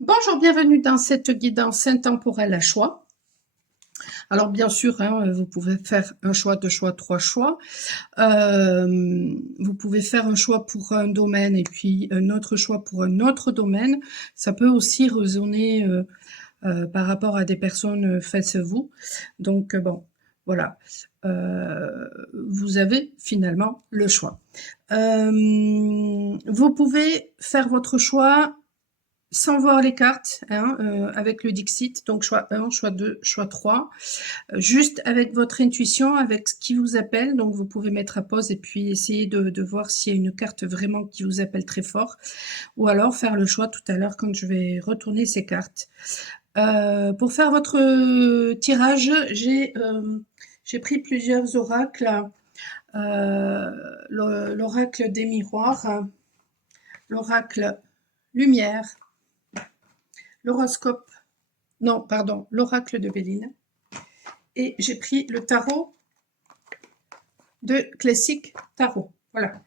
Bonjour, bienvenue dans cette guidance intemporelle à choix. Alors bien sûr, hein, vous pouvez faire un choix, deux choix, trois choix. Vous pouvez faire un choix pour un domaine et puis un autre choix pour un autre domaine. Ça peut aussi résonner par rapport à des personnes face à vous. Donc bon, voilà. Vous avez finalement le choix. Vous pouvez faire votre choix sans voir les cartes, hein, avec le Dixit, donc choix 1, choix 2, choix 3, juste avec votre intuition, avec ce qui vous appelle, donc vous pouvez mettre à pause et puis essayer de voir s'il y a une carte vraiment qui vous appelle très fort, ou alors faire le choix tout à l'heure quand je vais retourner ces cartes. Pour faire votre tirage, j'ai pris plusieurs oracles, l'oracle des miroirs, l'oracle lumière, l'horoscope. Non, pardon, l'oracle de Béline. Et j'ai pris le tarot de Classique Tarot. Voilà.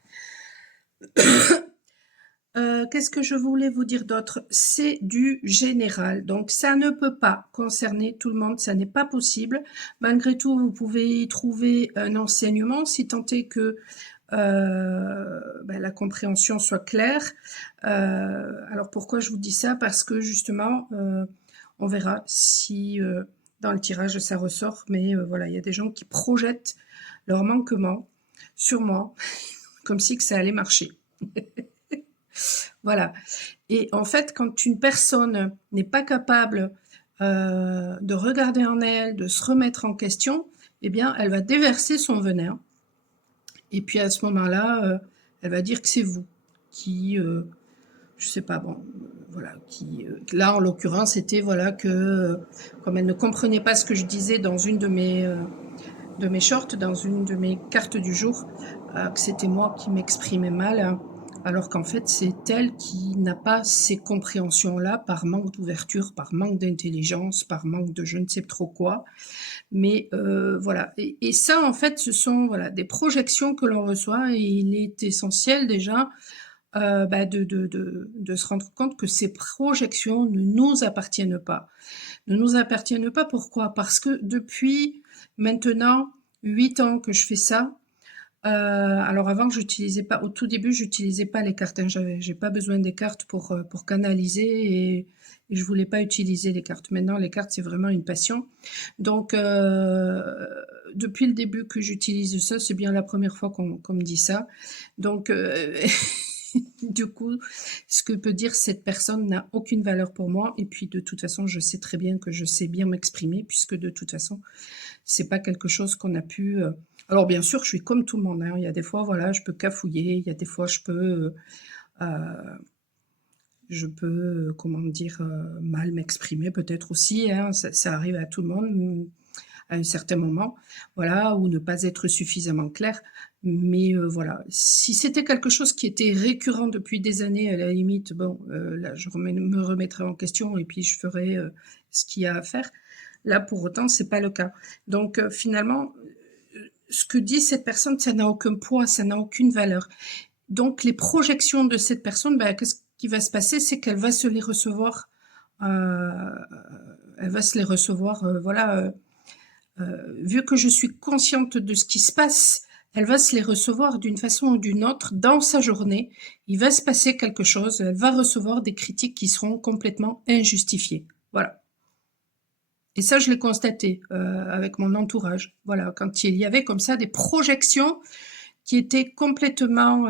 Qu'est-ce que je voulais vous dire d'autre? C'est du général, donc ça ne peut pas concerner tout le monde, ça n'est pas possible. Malgré tout, vous pouvez y trouver un enseignement, si tant est que la compréhension soit claire. Alors pourquoi je vous dis ça? Parce que justement, on verra si dans le tirage ça ressort, mais voilà, il y a des gens qui projettent leur manquement sur moi, comme si que ça allait marcher. Voilà. Et en fait, quand une personne n'est pas capable de regarder en elle, de se remettre en question, eh bien, elle va déverser son venin. Et puis à ce moment-là, elle va dire que c'est vous qui, je sais pas, bon, voilà, qui, là en l'occurrence, c'était voilà que comme elle ne comprenait pas ce que je disais dans une de mes shorts, dans une de mes cartes du jour, que c'était moi qui m'exprimais mal, hein, alors qu'en fait c'est elle qui n'a pas ces compréhensions-là par manque d'ouverture, par manque d'intelligence, par manque de je ne sais trop quoi. Mais voilà, et ça en fait ce sont voilà des projections que l'on reçoit et il est essentiel déjà de se rendre compte que ces projections ne nous appartiennent pas. Ne nous appartiennent pas, pourquoi? Parce que depuis maintenant 8 ans que je fais ça, alors avant j'utilisais pas, au tout début j'utilisais pas les cartes, hein, j'ai pas besoin des cartes pour canaliser et je voulais pas utiliser les cartes. Maintenant les cartes c'est vraiment une passion. Donc depuis le début que j'utilise ça, c'est bien la première fois qu'on me dit ça. Donc du coup, ce que peut dire cette personne n'a aucune valeur pour moi. Et puis, de toute façon, je sais très bien que je sais bien m'exprimer, puisque de toute façon, c'est pas quelque chose qu'on a pu. Alors, bien sûr, je suis comme tout le monde, hein. Il y a des fois, voilà, je peux cafouiller. Il y a des fois, comment dire, mal m'exprimer, peut-être aussi, hein. Ça arrive à tout le monde à un certain moment, voilà, ou ne pas être suffisamment clair. Mais voilà, si c'était quelque chose qui était récurrent depuis des années, à la limite, bon, là, me remettrais en question et puis je ferais ce qu'il y a à faire. Là, pour autant, c'est pas le cas. Donc, finalement, ce que dit cette personne, ça n'a aucun poids, ça n'a aucune valeur. Donc, les projections de cette personne, ben, qu'est-ce qui va se passer? C'est qu'elle va se les recevoir, euh, elle va se les recevoir, voilà, vu que je suis consciente de ce qui se passe, elle va se les recevoir d'une façon ou d'une autre dans sa journée. Il va se passer quelque chose, elle va recevoir des critiques qui seront complètement injustifiées. Voilà. Et ça, je l'ai constaté avec mon entourage. Voilà, quand il y avait comme ça des projections qui étaient complètement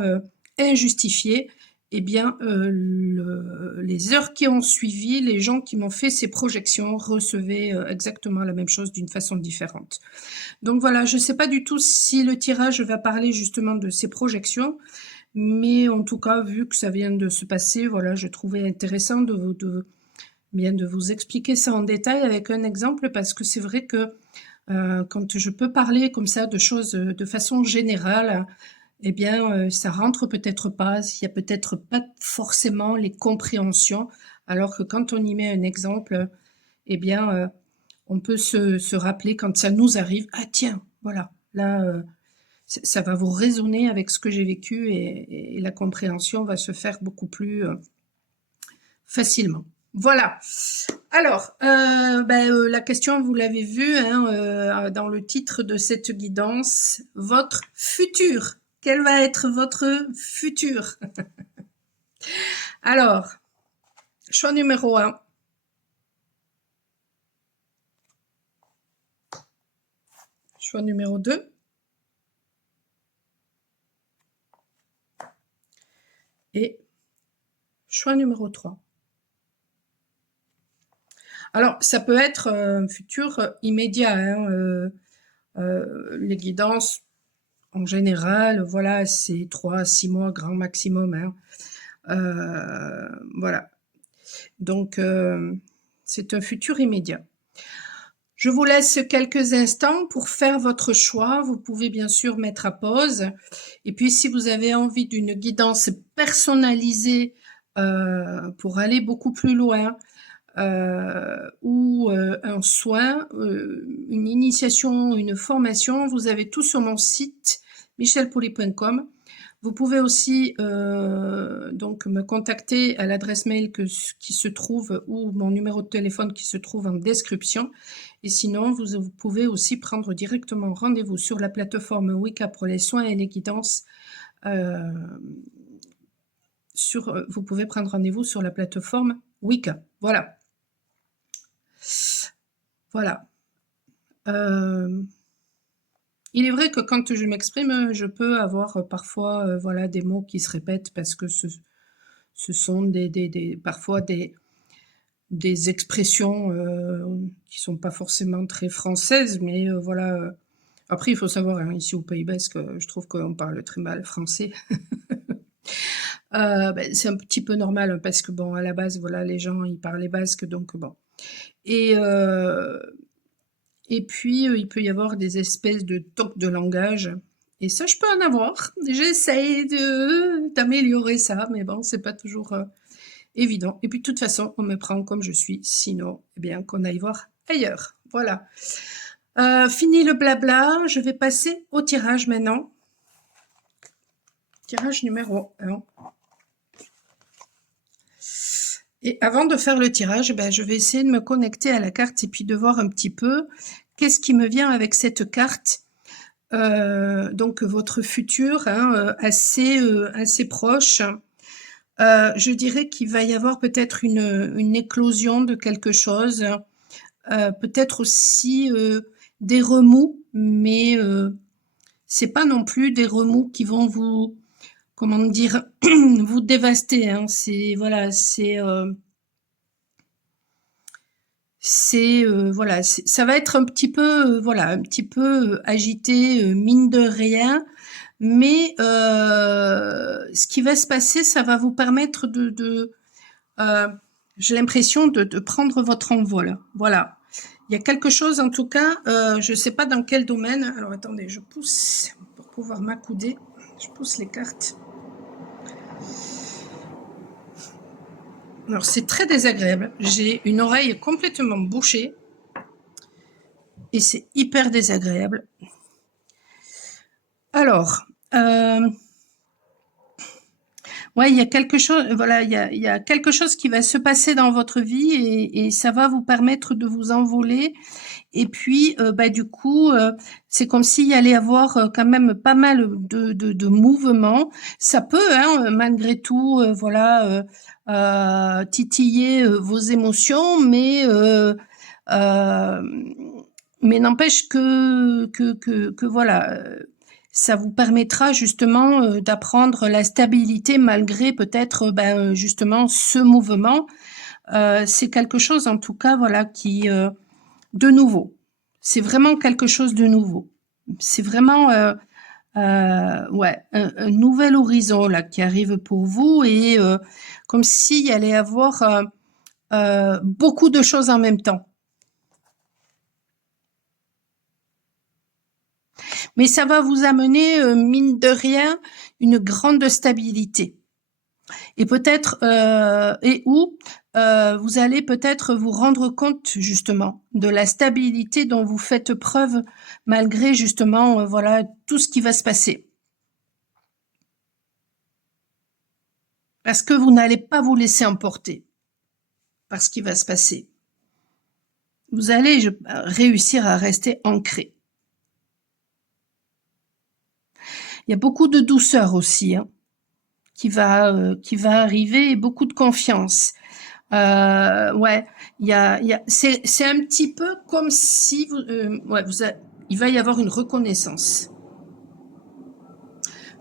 injustifiées, eh bien, les heures qui ont suivi, les gens qui m'ont fait ces projections recevaient exactement la même chose d'une façon différente. Donc voilà, je ne sais pas du tout si le tirage va parler justement de ces projections, mais en tout cas, vu que ça vient de se passer, voilà, je trouvais intéressant bien de vous expliquer ça en détail avec un exemple, parce que c'est vrai que quand je peux parler comme ça de choses de façon générale, eh bien, ça rentre peut-être pas, il y a peut-être pas forcément les compréhensions, alors que quand on y met un exemple, eh bien, on peut se rappeler quand ça nous arrive, ah tiens, voilà, là, ça va vous résonner avec ce que j'ai vécu et la compréhension va se faire beaucoup plus facilement. Voilà. Alors, la question, vous l'avez vu hein, dans le titre de cette guidance, votre futur. Quel va être votre futur? Alors, choix numéro 1. Choix numéro 2. Et choix numéro 3. Alors, ça peut être un futur immédiat. Hein, les guidances, en général, voilà, c'est 3 à 6 mois grand maximum. Hein. Voilà. Donc, c'est un futur immédiat. Je vous laisse quelques instants pour faire votre choix. Vous pouvez bien sûr mettre à pause. Et puis, si vous avez envie d'une guidance personnalisée pour aller beaucoup plus loin, ou un soin, une initiation, une formation, vous avez tout sur mon site michelpouli.com. Vous pouvez aussi donc me contacter à l'adresse mail qui se trouve ou mon numéro de téléphone qui se trouve en description. Et sinon, vous pouvez aussi prendre directement rendez-vous sur la plateforme Wicca pour les soins et les guidances. Vous pouvez prendre rendez-vous sur la plateforme Wicca. Voilà. Voilà. Il est vrai que quand je m'exprime, je peux avoir parfois voilà, des mots qui se répètent parce que ce sont parfois des expressions qui sont pas forcément très françaises, mais voilà. Après, il faut savoir, hein, ici au Pays Basque, je trouve qu'on parle très mal français. C'est un petit peu normal hein, parce que bon, à la base, voilà, les gens ils parlaient basque, donc bon. Et puis, il peut y avoir des espèces de tocs de langage. Et ça, je peux en avoir. J'essaye d'améliorer ça, mais bon, c'est pas toujours évident. Et puis, de toute façon, on me prend comme je suis. Sinon, eh bien, qu'on aille voir ailleurs. Voilà. Fini le blabla. Je vais passer au tirage maintenant. Tirage numéro 1. Et avant de faire le tirage, je vais essayer de me connecter à la carte et puis de voir un petit peu qu'est-ce qui me vient avec cette carte. Donc votre futur hein, assez proche. Je dirais qu'il va y avoir peut-être une éclosion de quelque chose, peut-être aussi des remous, mais c'est pas non plus des remous qui vont vous, comment dire, vous dévaster. Hein. C'est voilà, voilà, ça va être un petit peu voilà, un petit peu agité, mine de rien. Mais ce qui va se passer, ça va vous permettre j'ai l'impression de prendre votre envol. Voilà. Il y a quelque chose, en tout cas, je ne sais pas dans quel domaine. Alors, attendez, je pousse pour pouvoir m'accouder. Je pousse les cartes. Alors, c'est très désagréable. J'ai une oreille complètement bouchée. Et c'est hyper désagréable. Alors, ouais, il y a quelque chose, voilà, il y a quelque chose qui va se passer dans votre vie et ça va vous permettre de vous envoler. Et puis, du coup, c'est comme s'il y allait avoir quand même pas mal de mouvements. Ça peut, hein, malgré tout, voilà, titiller vos émotions, mais n'empêche que voilà, ça vous permettra justement d'apprendre la stabilité malgré peut-être justement ce mouvement. C'est quelque chose en tout cas voilà qui de nouveau. C'est vraiment quelque chose de nouveau. C'est vraiment ouais un nouvel horizon là qui arrive pour vous et comme s'il y allait avoir beaucoup de choses en même temps. Mais ça va vous amener, mine de rien, une grande stabilité. Et peut-être, vous allez peut-être vous rendre compte justement de la stabilité dont vous faites preuve malgré justement, voilà, tout ce qui va se passer. Parce que vous n'allez pas vous laisser emporter. par ce qui va se passer. Vous allez réussir à rester ancré. Il y a beaucoup de douceur aussi, hein, qui va arriver, et beaucoup de confiance. Ouais, c'est un petit peu comme si il va y avoir une reconnaissance.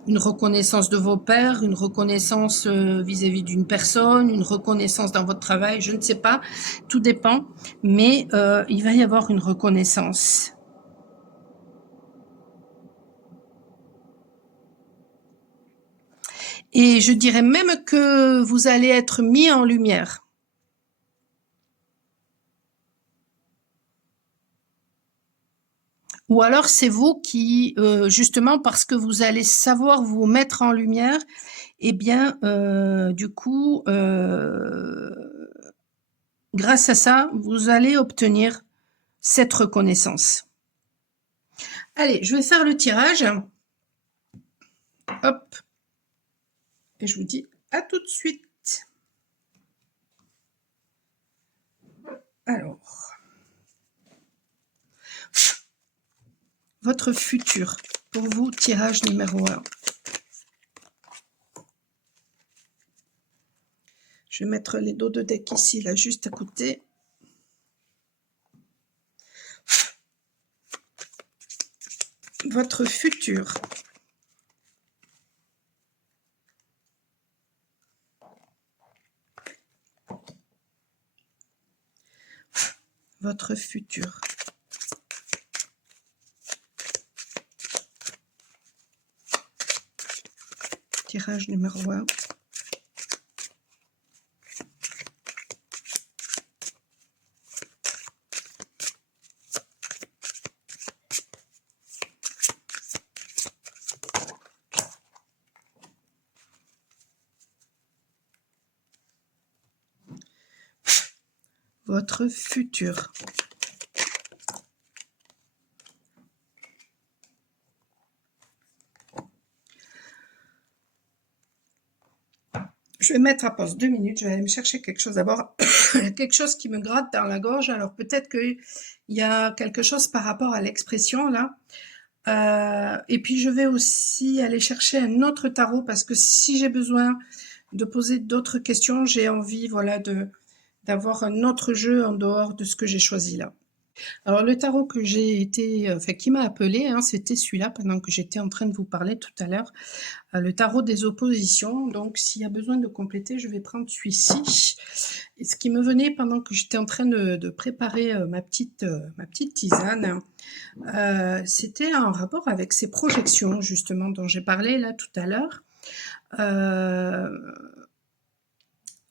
Une reconnaissance de vos pairs, une reconnaissance vis-à-vis d'une personne, une reconnaissance dans votre travail, je ne sais pas, tout dépend, mais il va y avoir une reconnaissance. Et je dirais même que vous allez être mis en lumière. Ou alors c'est vous qui, justement parce que vous allez savoir vous mettre en lumière, eh bien, du coup, grâce à ça, vous allez obtenir cette reconnaissance. Allez, je vais faire le tirage. Hop. Et je vous dis à tout de suite. Alors. Votre futur. Pour vous, tirage numéro 1. Je vais mettre les dos de deck ici, là, juste à côté. Votre futur. Votre futur. Tirage numéro 1. Votre futur. Je vais mettre à pause 2 minutes, je vais aller me chercher quelque chose d'abord, quelque chose qui me gratte dans la gorge, alors peut-être qu'il y a quelque chose par rapport à l'expression là, et puis je vais aussi aller chercher un autre tarot, parce que si j'ai besoin de poser d'autres questions, j'ai envie, voilà, d'avoir un autre jeu en dehors de ce que j'ai choisi là. Alors le tarot que j'ai été, enfin qui m'a appelé, hein, c'était celui-là pendant que j'étais en train de vous parler tout à l'heure, le tarot des oppositions. Donc s'il y a besoin de compléter, je vais prendre celui-ci. Et ce qui me venait pendant que j'étais en train de préparer ma petite tisane, c'était en rapport avec ces projections justement dont j'ai parlé là tout à l'heure.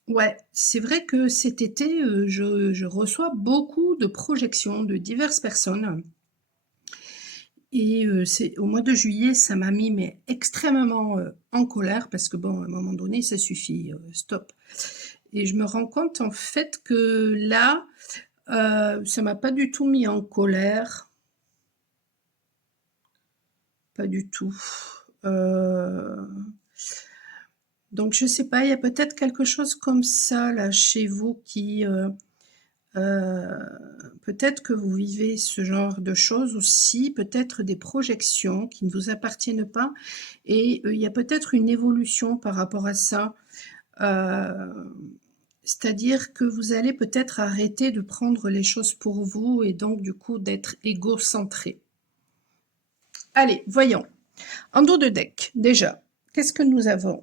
Ouais, c'est vrai que cet été, je reçois beaucoup de projections de diverses personnes. Et c'est au mois de juillet, ça m'a mis mais extrêmement en colère, parce que bon, à un moment donné, ça suffit, stop. Et je me rends compte en fait que là, ça m'a pas du tout mis en colère. Pas du tout. Donc je sais pas, il y a peut-être quelque chose comme ça là chez vous qui peut-être que vous vivez ce genre de choses aussi, peut-être des projections qui ne vous appartiennent pas, et il y a peut-être une évolution par rapport à ça. C'est-à-dire que vous allez peut-être arrêter de prendre les choses pour vous, et donc du coup d'être égocentré. Allez, voyons. En dos de deck, déjà, qu'est-ce que nous avons?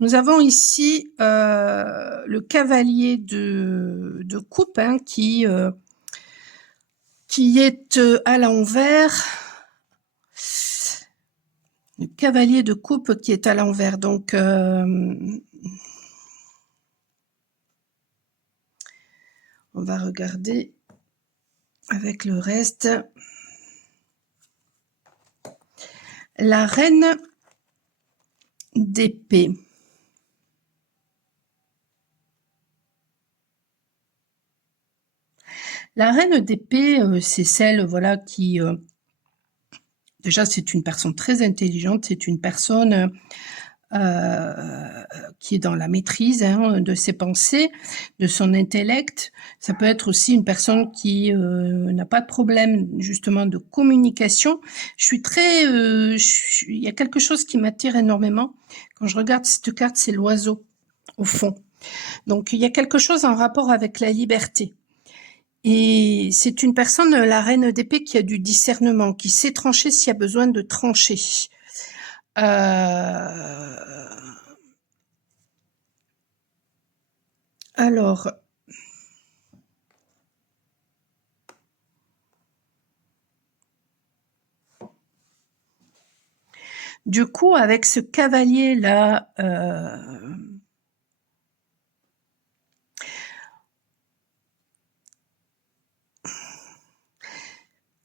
Nous avons ici le cavalier de coupe, hein, qui est à l'envers. Le cavalier de coupe qui est à l'envers. Donc, on va regarder avec le reste. La reine d'épée. La reine d'épée, c'est celle, voilà, qui... déjà, c'est une personne très intelligente, c'est une personne qui est dans la maîtrise hein, de ses pensées, de son intellect. Ça peut être aussi une personne qui n'a pas de problème justement de communication. Je suis très, il y a quelque chose qui m'attire énormément quand je regarde cette carte, c'est l'oiseau au fond. Donc il y a quelque chose en rapport avec la liberté. Et c'est une personne, la reine d'épée, qui a du discernement, qui sait trancher s'il y a besoin de trancher. Alors, du coup, avec ce cavalier-là,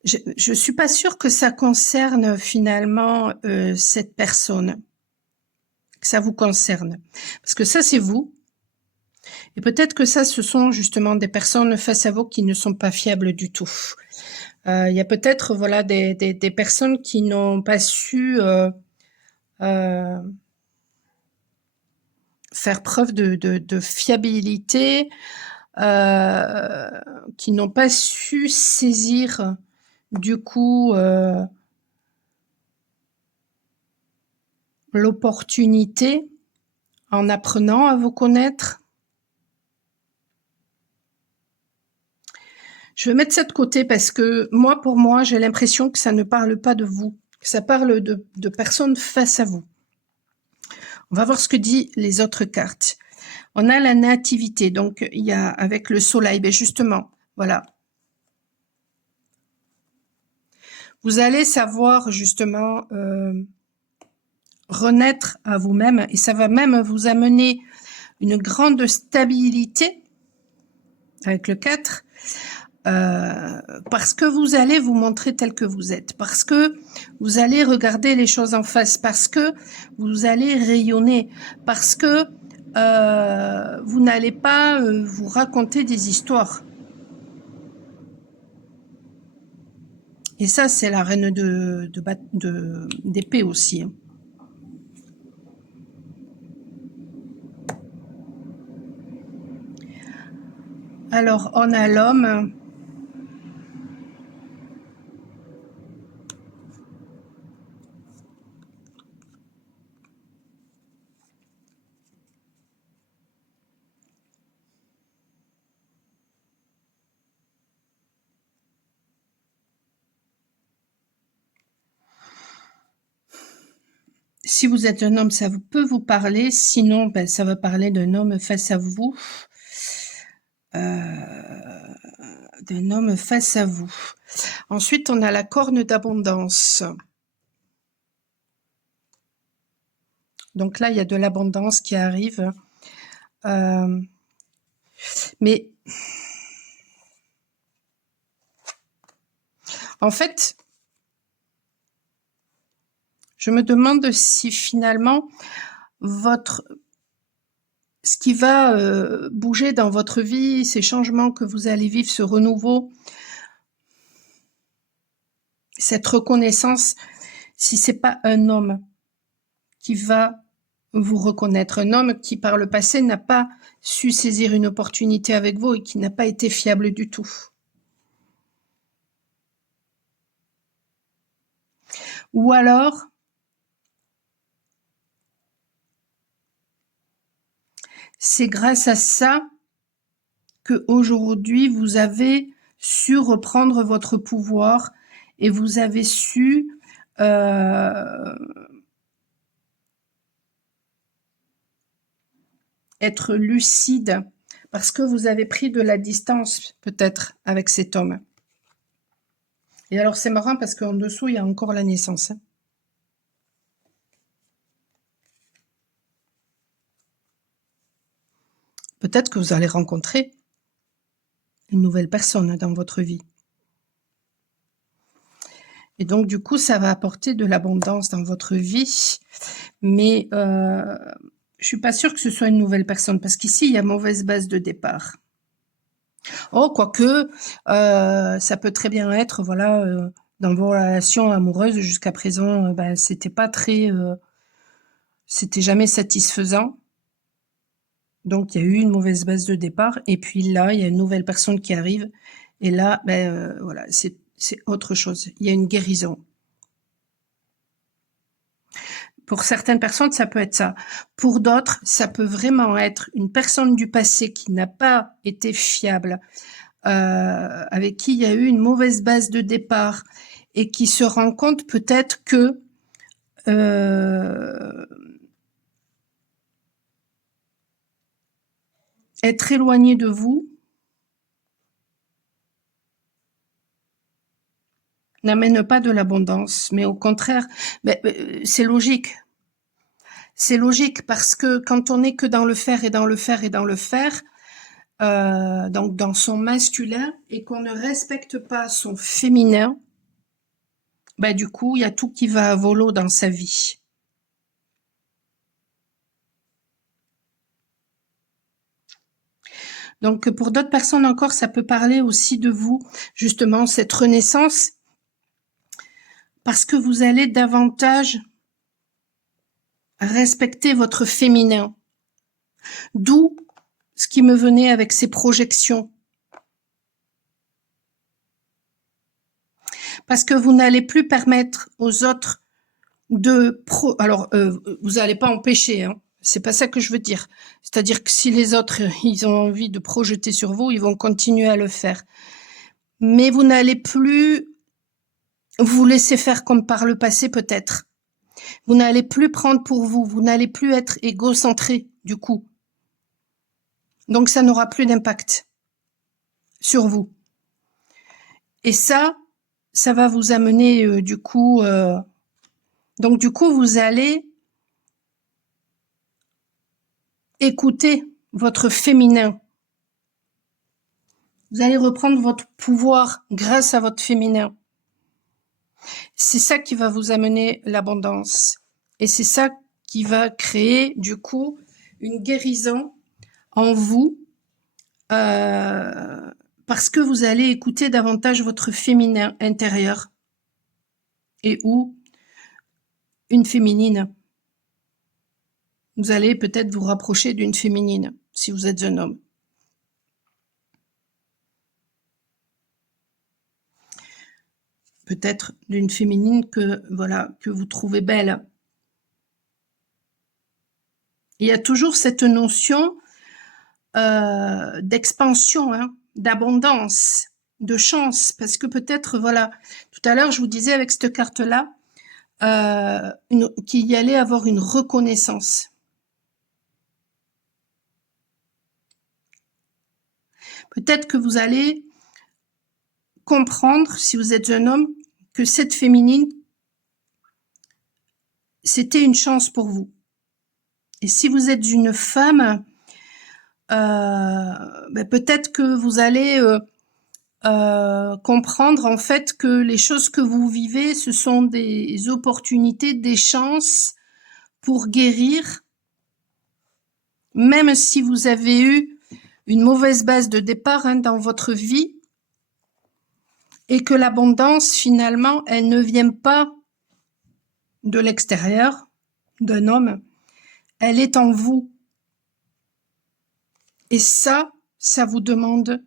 je suis pas sûre que ça concerne finalement cette personne, que ça vous concerne. Parce que ça, c'est vous. Et peut-être que ça, ce sont justement des personnes face à vous qui ne sont pas fiables du tout. Il y a peut-être voilà des personnes qui n'ont pas su faire preuve de fiabilité, qui n'ont pas su saisir du coup l'opportunité en apprenant à vous connaître. Je vais mettre ça de côté parce que moi, pour moi, j'ai l'impression que ça ne parle pas de vous, que ça parle de personnes face à vous. On va voir ce que disent les autres cartes. On a la nativité, donc il y a avec le soleil, ben justement, voilà. Vous allez savoir justement renaître à vous-même et ça va même vous amener une grande stabilité avec le 4 parce que vous allez vous montrer tel que vous êtes, parce que vous allez regarder les choses en face, parce que vous allez rayonner, parce que vous n'allez pas vous raconter des histoires. Et ça, c'est la reine d'épée aussi. Alors, on a l'homme. Si vous êtes un homme, ça peut vous parler. Sinon, ben, ça va parler d'un homme face à vous. D'un homme face à vous. Ensuite, on a la corne d'abondance. Donc là, il y a de l'abondance qui arrive. Mais en fait, je me demande si finalement ce qui va bouger dans votre vie, ces changements que vous allez vivre, ce renouveau, cette reconnaissance, si c'est pas un homme qui va vous reconnaître, un homme qui par le passé n'a pas su saisir une opportunité avec vous et qui n'a pas été fiable du tout. Ou alors, c'est grâce à ça que aujourd'hui vous avez su reprendre votre pouvoir et vous avez su être lucide parce que vous avez pris de la distance peut-être avec cet homme. Et alors c'est marrant parce qu'en dessous il y a encore la naissance. Peut-être que vous allez rencontrer une nouvelle personne dans votre vie. Et donc du coup ça va apporter de l'abondance dans votre vie, mais je suis pas sûre que ce soit une nouvelle personne parce qu'ici il y a mauvaise base de départ. Oh, quoique, ça peut très bien être, voilà, dans vos relations amoureuses jusqu'à présent, ben, c'était pas très c'était jamais satisfaisant. Donc il y a eu une mauvaise base de départ et puis là, il y a une nouvelle personne qui arrive et là, voilà, c'est autre chose. Il y a une guérison. Pour certaines personnes, ça peut être ça. Pour d'autres, ça peut vraiment être une personne du passé qui n'a pas été fiable, avec qui il y a eu une mauvaise base de départ et qui se rend compte peut-être que être éloigné de vous n'amène pas de l'abondance, mais au contraire, c'est logique. C'est logique parce que quand on n'est que dans le faire et dans le faire et dans le faire, donc dans son masculin, et qu'on ne respecte pas son féminin, du coup, il y a tout qui va à volo dans sa vie. Donc pour d'autres personnes encore, ça peut parler aussi de vous, justement, cette renaissance, parce que vous allez davantage respecter votre féminin. D'où ce qui me venait avec ces projections. Parce que vous n'allez plus permettre aux autres de vous n'allez pas empêcher, hein. C'est pas ça que je veux dire. C'est-à-dire que si les autres, ils ont envie de projeter sur vous, ils vont continuer à le faire. Mais vous n'allez plus vous laisser faire comme par le passé peut-être. Vous n'allez plus prendre pour vous. Vous n'allez plus être égocentré du coup. Donc ça n'aura plus d'impact sur vous. Et ça va vous amener du coup... donc du coup, vous allez écouter votre féminin. Vous allez reprendre votre pouvoir grâce à votre féminin. C'est ça qui va vous amener l'abondance. Et c'est ça qui va créer, du coup, une guérison en vous, parce que vous allez écouter davantage votre féminin intérieur. Et ou une féminine. Vous allez peut-être vous rapprocher d'une féminine, si vous êtes un homme. Peut-être d'une féminine que vous trouvez belle. Il y a toujours cette notion d'expansion, hein, d'abondance, de chance, parce que peut-être, voilà, tout à l'heure je vous disais avec cette carte-là qu'il y allait avoir une reconnaissance. Peut-être que vous allez comprendre, si vous êtes un homme, que cette féminine, c'était une chance pour vous. Et si vous êtes une femme, peut-être que vous allez comprendre en fait que les choses que vous vivez, ce sont des opportunités, des chances pour guérir, même si vous avez eu une mauvaise base de départ dans votre vie, et que l'abondance, finalement, elle ne vient pas de l'extérieur d'un homme, elle est en vous. Et ça vous demande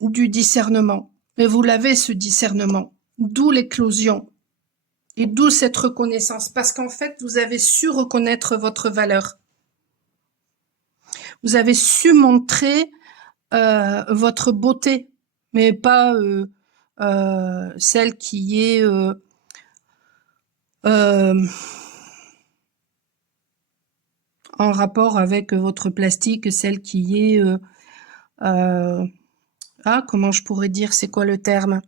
du discernement. Mais vous l'avez, ce discernement. D'où l'éclosion. Et d'où cette reconnaissance. Parce qu'en fait, vous avez su reconnaître votre valeur. Vous avez su montrer votre beauté. Mais pas celle qui est... en rapport avec votre plastique, celle qui est... comment je pourrais dire, c'est quoi le terme?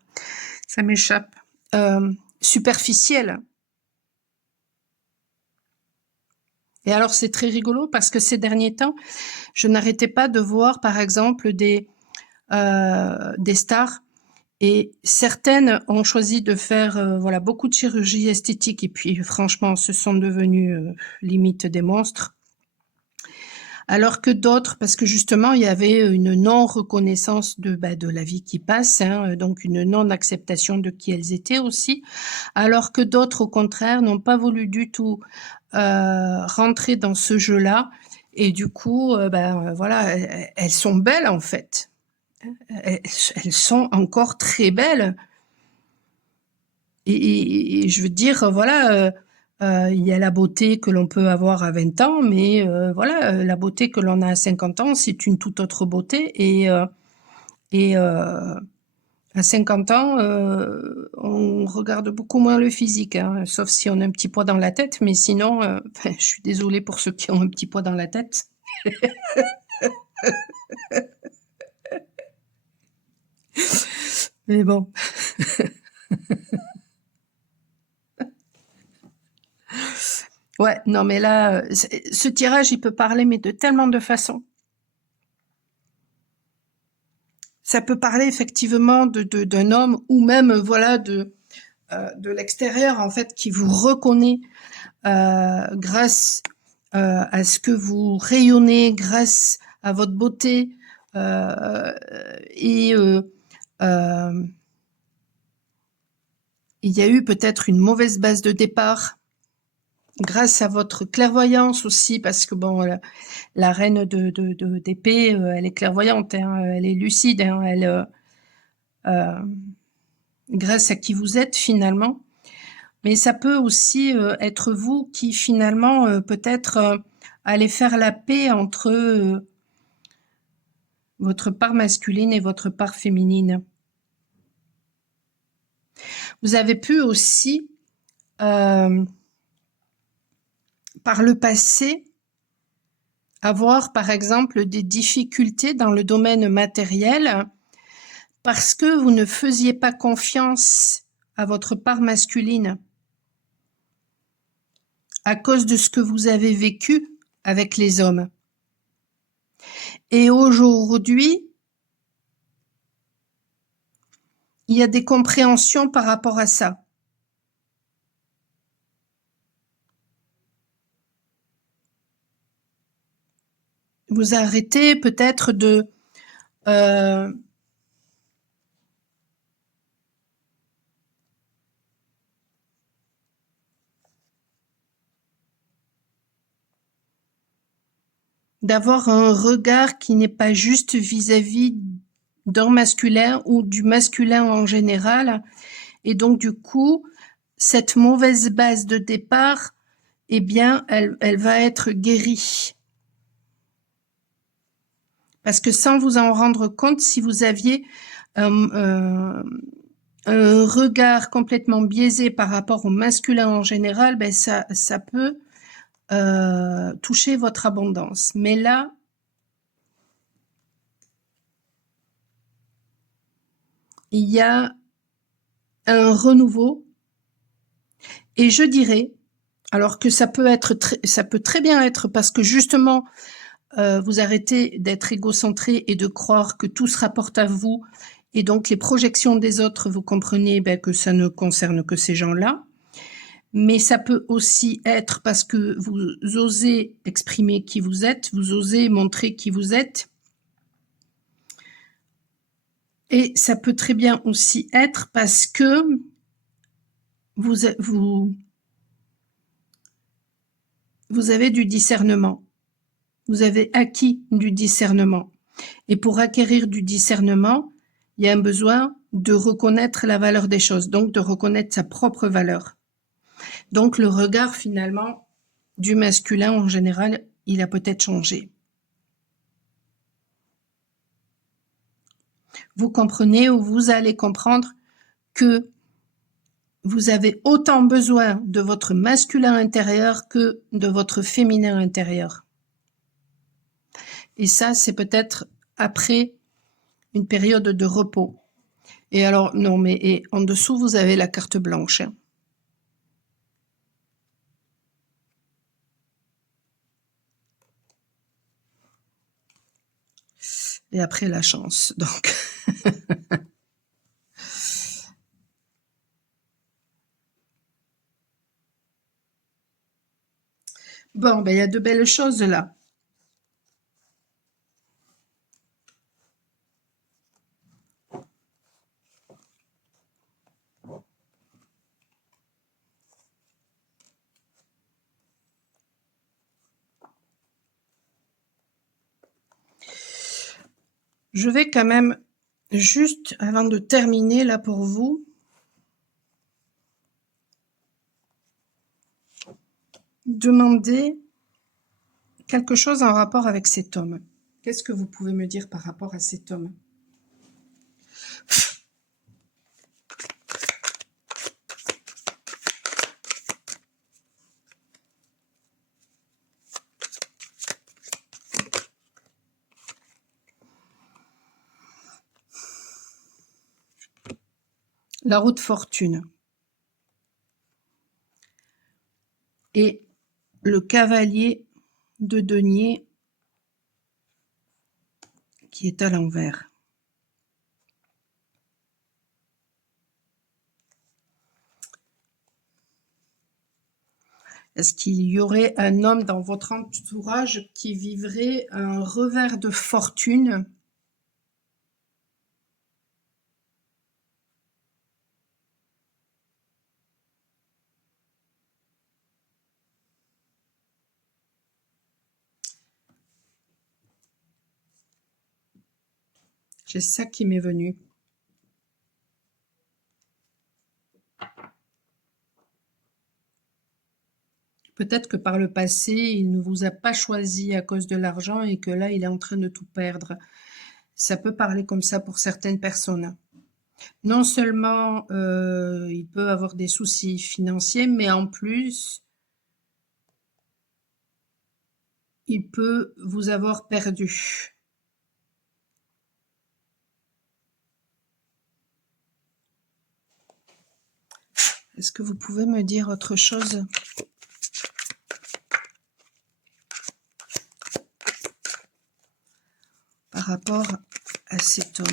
Ça m'échappe. Superficielle. Et alors, c'est très rigolo parce que ces derniers temps, je n'arrêtais pas de voir, par exemple, des stars. Et certaines ont choisi de faire beaucoup de chirurgie esthétique. Et puis, franchement, se sont devenues limite des monstres. Alors que d'autres, parce que justement, il y avait une non-reconnaissance de la vie qui passe, donc une non-acceptation de qui elles étaient aussi, alors que d'autres, au contraire, n'ont pas voulu du tout rentrer dans ce jeu-là. Et du coup, voilà, elles sont belles en fait. Elles sont encore très belles. Et je veux dire, voilà, il y a la beauté que l'on peut avoir à 20 ans, mais voilà, la beauté que l'on a à 50 ans, c'est une toute autre beauté. Et à 50 ans, on regarde beaucoup moins le physique, hein, sauf si on a un petit poids dans la tête, mais sinon, je suis désolée pour ceux qui ont un petit poids dans la tête. Mais bon. Ouais, non, mais là, ce tirage, il peut parler, mais de tellement de façons. Ça peut parler effectivement d'un homme ou même, voilà, de l'extérieur, en fait, qui vous reconnaît grâce à ce que vous rayonnez, grâce à votre beauté. Et il y a eu peut-être une mauvaise base de départ grâce à votre clairvoyance aussi, parce que bon, la reine d'épée, elle est clairvoyante, hein, elle est lucide, hein, elle, grâce à qui vous êtes finalement. Mais ça peut aussi être vous qui finalement peut-être allez faire la paix entre votre part masculine et votre part féminine. Vous avez pu aussi, par le passé, avoir par exemple des difficultés dans le domaine matériel parce que vous ne faisiez pas confiance à votre part masculine à cause de ce que vous avez vécu avec les hommes. Et aujourd'hui, il y a des compréhensions par rapport à ça. Vous arrêtez peut-être d'avoir un regard qui n'est pas juste vis-à-vis d'un masculin ou du masculin en général. Et donc, du coup, cette mauvaise base de départ, eh bien, elle va être guérie. Parce que sans vous en rendre compte, si vous aviez un regard complètement biaisé par rapport au masculin en général, ben ça peut toucher votre abondance. Mais là, il y a un renouveau. Et je dirais, alors que ça peut très bien être parce que justement, vous arrêtez d'être égocentré et de croire que tout se rapporte à vous. Et donc, les projections des autres, vous comprenez que ça ne concerne que ces gens-là. Mais ça peut aussi être parce que vous osez exprimer qui vous êtes, vous osez montrer qui vous êtes. Et ça peut très bien aussi être parce que vous avez du discernement. Vous avez acquis du discernement. Et pour acquérir du discernement, il y a un besoin de reconnaître la valeur des choses, donc de reconnaître sa propre valeur. Donc le regard finalement du masculin en général, il a peut-être changé. Vous comprenez ou vous allez comprendre que vous avez autant besoin de votre masculin intérieur que de votre féminin intérieur. Et ça, c'est peut-être après une période de repos. Et alors, non, mais et en dessous, vous avez la carte blanche. Hein. Et après, la chance. Donc, bon, ben, il y a de belles choses là. Je vais quand même, juste avant de terminer là pour vous, demander quelque chose en rapport avec cet homme. Qu'est-ce que vous pouvez me dire par rapport à cet homme? La roue de fortune. Et le cavalier de denier qui est à l'envers. Est-ce qu'il y aurait un homme dans votre entourage qui vivrait un revers de fortune? J'ai ça qui m'est venu. Peut-être que par le passé, il ne vous a pas choisi à cause de l'argent et que là, il est en train de tout perdre. Ça peut parler comme ça pour certaines personnes. Non seulement il peut avoir des soucis financiers, mais en plus, il peut vous avoir perdu. Est-ce que vous pouvez me dire autre chose? Par rapport à cet homme.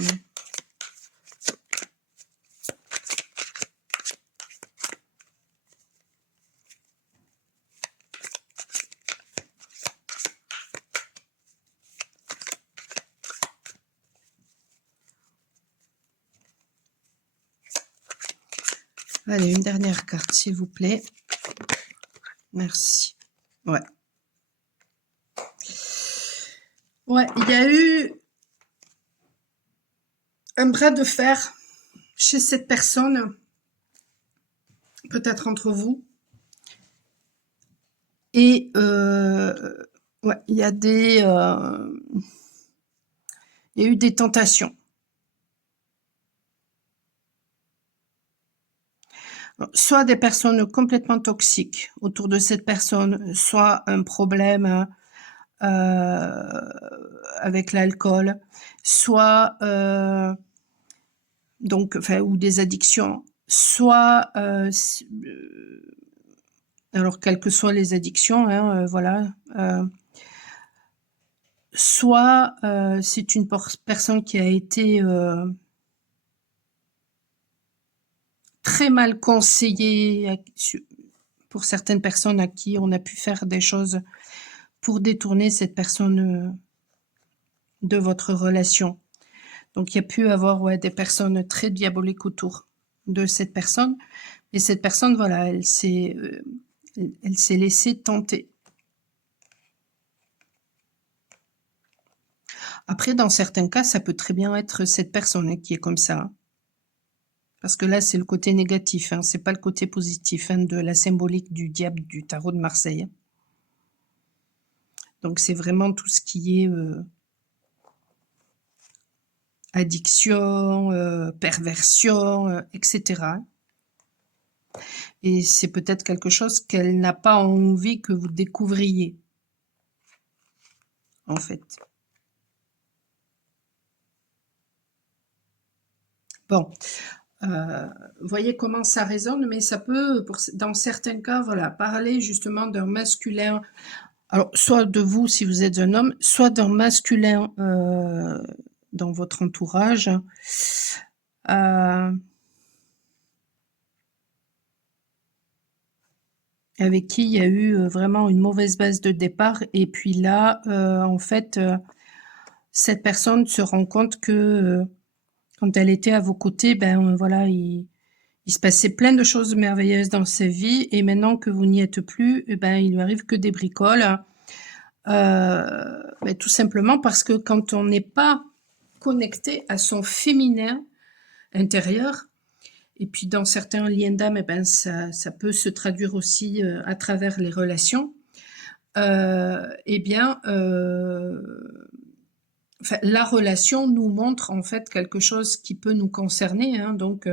Allez, une dernière carte, s'il vous plaît. Merci. Ouais. Ouais, il y a eu un bras de fer chez cette personne, peut-être entre vous. Et ouais, il y a eu des tentations. Soit des personnes complètement toxiques autour de cette personne, soit un problème avec l'alcool, soit donc, enfin, ou des addictions, soit alors quelles que soient les addictions, hein, voilà, soit c'est une personne qui a été très mal conseillée pour certaines personnes à qui on a pu faire des choses pour détourner cette personne de votre relation. Donc il y a pu avoir des personnes très diaboliques autour de cette personne, et cette personne, voilà, elle s'est laissée tenter. Après, dans certains cas, ça peut très bien être cette personne qui est comme ça. Parce que là, c'est le côté négatif, hein, c'est pas le côté positif de la symbolique du diable du tarot de Marseille. Donc c'est vraiment tout ce qui est addiction, perversion, etc. Et c'est peut-être quelque chose qu'elle n'a pas envie que vous découvriez, en fait. Bon, voyez comment ça résonne, mais ça peut, dans certains cas, voilà, parler justement d'un masculin, alors soit de vous si vous êtes un homme, soit d'un masculin dans votre entourage, avec qui il y a eu vraiment une mauvaise base de départ, et puis là, en fait, cette personne se rend compte que quand elle était à vos côtés, ben voilà, il se passait plein de choses merveilleuses dans sa vie, et maintenant que vous n'y êtes plus, ben il lui arrive que des bricoles. Ben, tout simplement parce que quand on n'est pas connecté à son féminin intérieur. Et puis dans certains liens d'âme, ça peut se traduire aussi à travers les relations. La relation nous montre en fait quelque chose qui peut nous concerner, hein, donc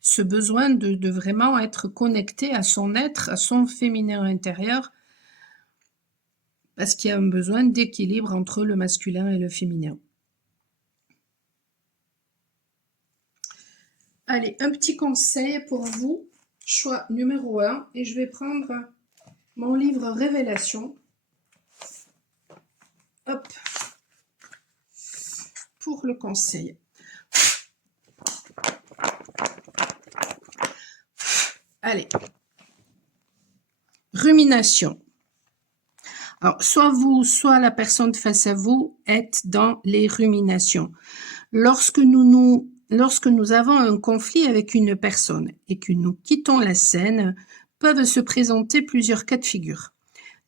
ce besoin de vraiment être connecté à son être, à son féminin intérieur, parce qu'il y a un besoin d'équilibre entre le masculin et le féminin. Allez, un petit conseil pour vous, choix numéro 1, et je vais prendre mon livre Révélation. Hop, pour le conseil. Allez, rumination. Alors, soit vous, soit la personne face à vous êtes dans les ruminations. Lorsque nous avons un conflit avec une personne et que nous quittons la scène, peuvent se présenter plusieurs cas de figure.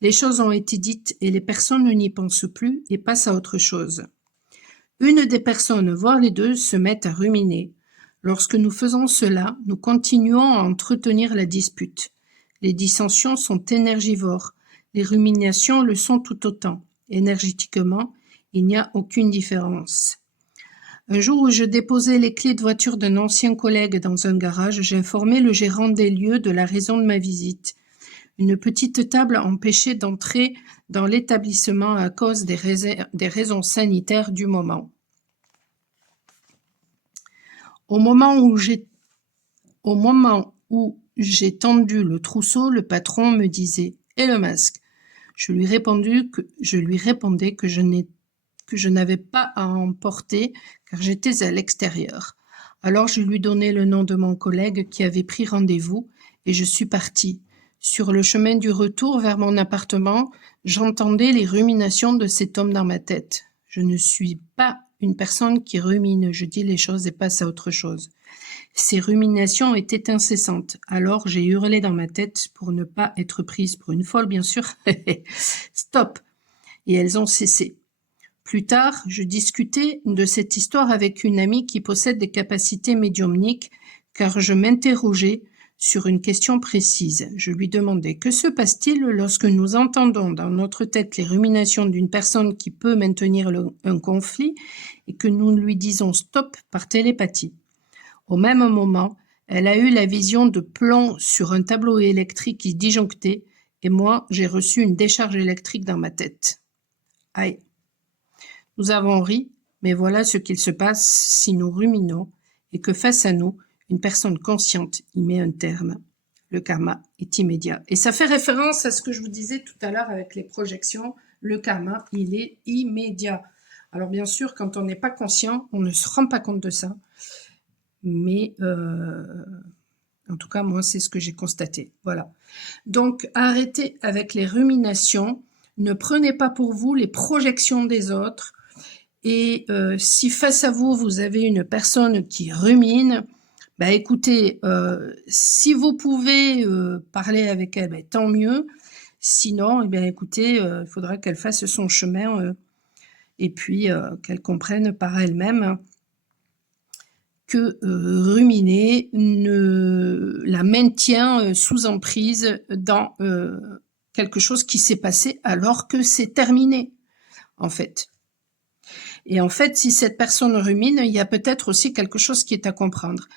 Les choses ont été dites et les personnes n'y pensent plus et passent à autre chose. Une des personnes, voire les deux, se mettent à ruminer. Lorsque nous faisons cela, nous continuons à entretenir la dispute. Les dissensions sont énergivores. Les ruminations le sont tout autant. Énergétiquement, il n'y a aucune différence. Un jour où je déposais les clés de voiture d'un ancien collègue dans un garage, j'informais le gérant des lieux de la raison de ma visite. Une petite table empêchait d'entrer dans l'établissement à cause des raisons sanitaires du moment. Au moment où j'ai tendu le trousseau, le patron me disait « Et le masque ?» Je lui répondais que je n'avais pas à en porter car j'étais à l'extérieur. Alors je lui donnai le nom de mon collègue qui avait pris rendez-vous et je suis partie. Sur le chemin du retour vers mon appartement, j'entendais les ruminations de cet homme dans ma tête. Je ne suis pas une personne qui rumine, je dis les choses et passe à autre chose. Ces ruminations étaient incessantes, alors j'ai hurlé dans ma tête pour ne pas être prise pour une folle, bien sûr. Stop! Et elles ont cessé. Plus tard, je discutais de cette histoire avec une amie qui possède des capacités médiumniques, car je m'interrogeais sur une question précise. Je lui demandais « Que se passe-t-il lorsque nous entendons dans notre tête les ruminations d'une personne qui peut maintenir un conflit et que nous lui disons « stop » par télépathie ?» Au même moment, elle a eu la vision de plomb sur un tableau électrique qui disjonctait et moi, j'ai reçu une décharge électrique dans ma tête. Aïe. Nous avons ri, mais voilà ce qu'il se passe si nous ruminons et que face à nous, une personne consciente y met un terme. Le karma est immédiat. Et ça fait référence à ce que je vous disais tout à l'heure avec les projections. Le karma, il est immédiat. Alors bien sûr, quand on n'est pas conscient, on ne se rend pas compte de ça. Mais en tout cas, moi, c'est ce que j'ai constaté. Voilà. Donc, arrêtez avec les ruminations. Ne prenez pas pour vous les projections des autres. Et si face à vous, vous avez une personne qui rumine, bah écoutez, si vous pouvez parler avec elle, bah, tant mieux. Sinon, eh bien, écoutez, il faudra qu'elle fasse son chemin et puis qu'elle comprenne par elle-même que ruminer la maintient sous emprise dans quelque chose qui s'est passé alors que c'est terminé, en fait. Et en fait, si cette personne rumine, il y a peut-être aussi quelque chose qui est à comprendre.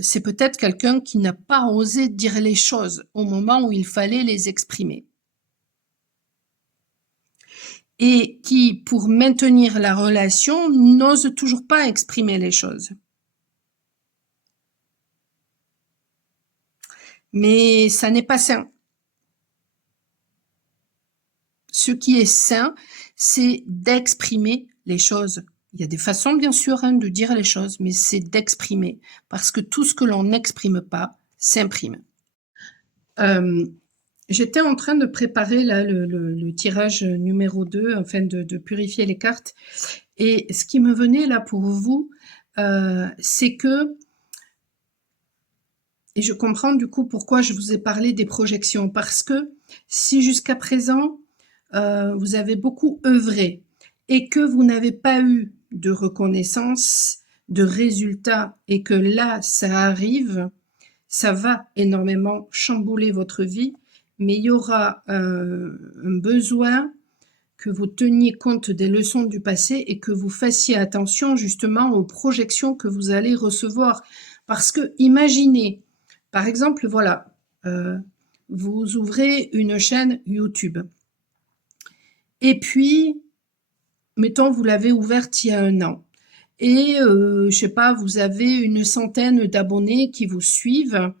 C'est peut-être quelqu'un qui n'a pas osé dire les choses au moment où il fallait les exprimer. Et qui, pour maintenir la relation, n'ose toujours pas exprimer les choses. Mais ça n'est pas sain. Ce qui est sain, c'est d'exprimer les choses. Il y a des façons, bien sûr, de dire les choses, mais c'est d'exprimer. Parce que tout ce que l'on n'exprime pas s'imprime. J'étais en train de préparer là, le tirage numéro 2, afin de purifier les cartes. Et ce qui me venait là pour vous, c'est que, et je comprends du coup pourquoi je vous ai parlé des projections, parce que si jusqu'à présent, vous avez beaucoup œuvré et que vous n'avez pas eu de reconnaissance, de résultats, et que là, ça arrive, ça va énormément chambouler votre vie, mais il y aura un besoin que vous teniez compte des leçons du passé et que vous fassiez attention justement aux projections que vous allez recevoir. Parce que imaginez, par exemple, voilà, vous ouvrez une chaîne YouTube. Et puis, mettons, vous l'avez ouverte il y a 1 an. Et, je sais pas, vous avez une centaine d'abonnés qui vous suivent.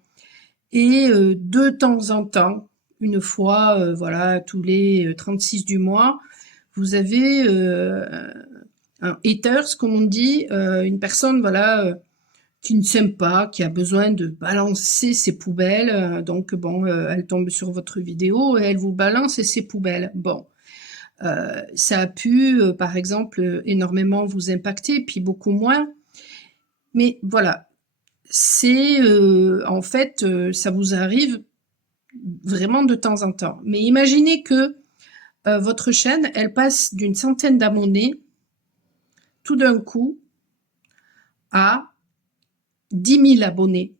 Et de temps en temps, une fois, voilà, tous les 36 du mois, vous avez un haters, comme on dit, une personne, voilà, qui ne s'aime pas, qui a besoin de balancer ses poubelles. Donc bon, elle tombe sur votre vidéo et elle vous balance ses poubelles. Bon, ça a pu, par exemple, énormément vous impacter, puis beaucoup moins. Mais voilà, c'est en fait, ça vous arrive vraiment de temps en temps. Mais imaginez que votre chaîne, elle passe d'une centaine d'abonnés tout d'un coup à 10 000 abonnés.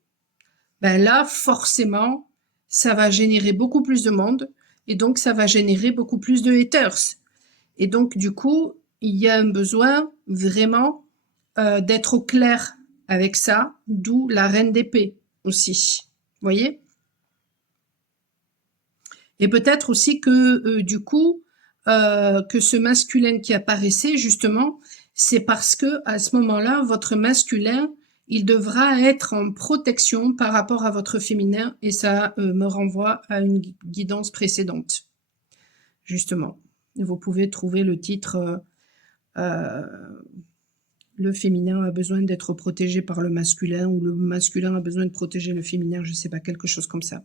Ben là, forcément, ça va générer beaucoup plus de monde et donc ça va générer beaucoup plus de haters. Et donc, du coup, il y a un besoin vraiment d'être au clair avec ça, d'où la reine d'épée aussi. Vous voyez? Et peut-être aussi que, du coup, que ce masculin qui apparaissait, justement, c'est parce que à ce moment-là, votre masculin, il devra être en protection par rapport à votre féminin, et ça me renvoie à une guidance précédente, justement. Vous pouvez trouver le titre le féminin a besoin d'être protégé par le masculin, ou le masculin a besoin de protéger le féminin, je ne sais pas, quelque chose comme ça.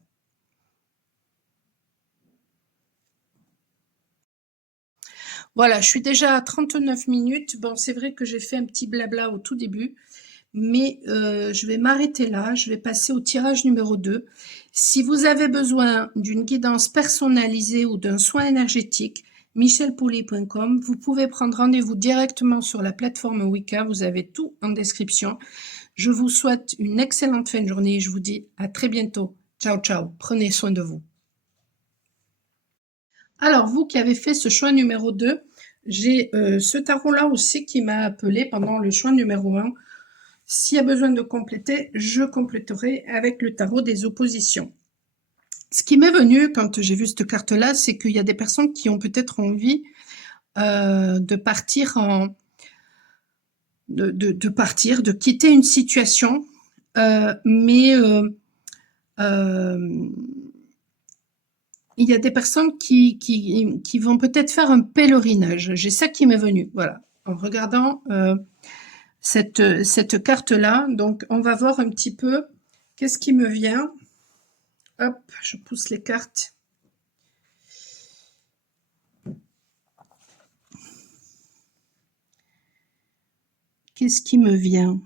Voilà, je suis déjà à 39 minutes. Bon, c'est vrai que j'ai fait un petit blabla au tout début, mais je vais m'arrêter là. Je vais passer au tirage numéro 2. Si vous avez besoin d'une guidance personnalisée ou d'un soin énergétique, michelpouli.com, vous pouvez prendre rendez-vous directement sur la plateforme Wicca. Vous avez tout en description. Je vous souhaite une excellente fin de journée et je vous dis à très bientôt. Ciao, ciao. Prenez soin de vous. Alors, vous qui avez fait ce choix numéro 2, j'ai ce tarot-là aussi qui m'a appelé pendant le choix numéro 1. S'il y a besoin de compléter, je compléterai avec le tarot des oppositions. Ce qui m'est venu quand j'ai vu cette carte-là, c'est qu'il y a des personnes qui ont peut-être envie de partir de quitter une situation, mais il y a des personnes qui vont peut-être faire un pèlerinage. J'ai ça qui m'est venu, voilà, en regardant cette carte-là. Donc, on va voir un petit peu qu'est-ce qui me vient. Hop, je pousse les cartes. Qu'est-ce qui me vient?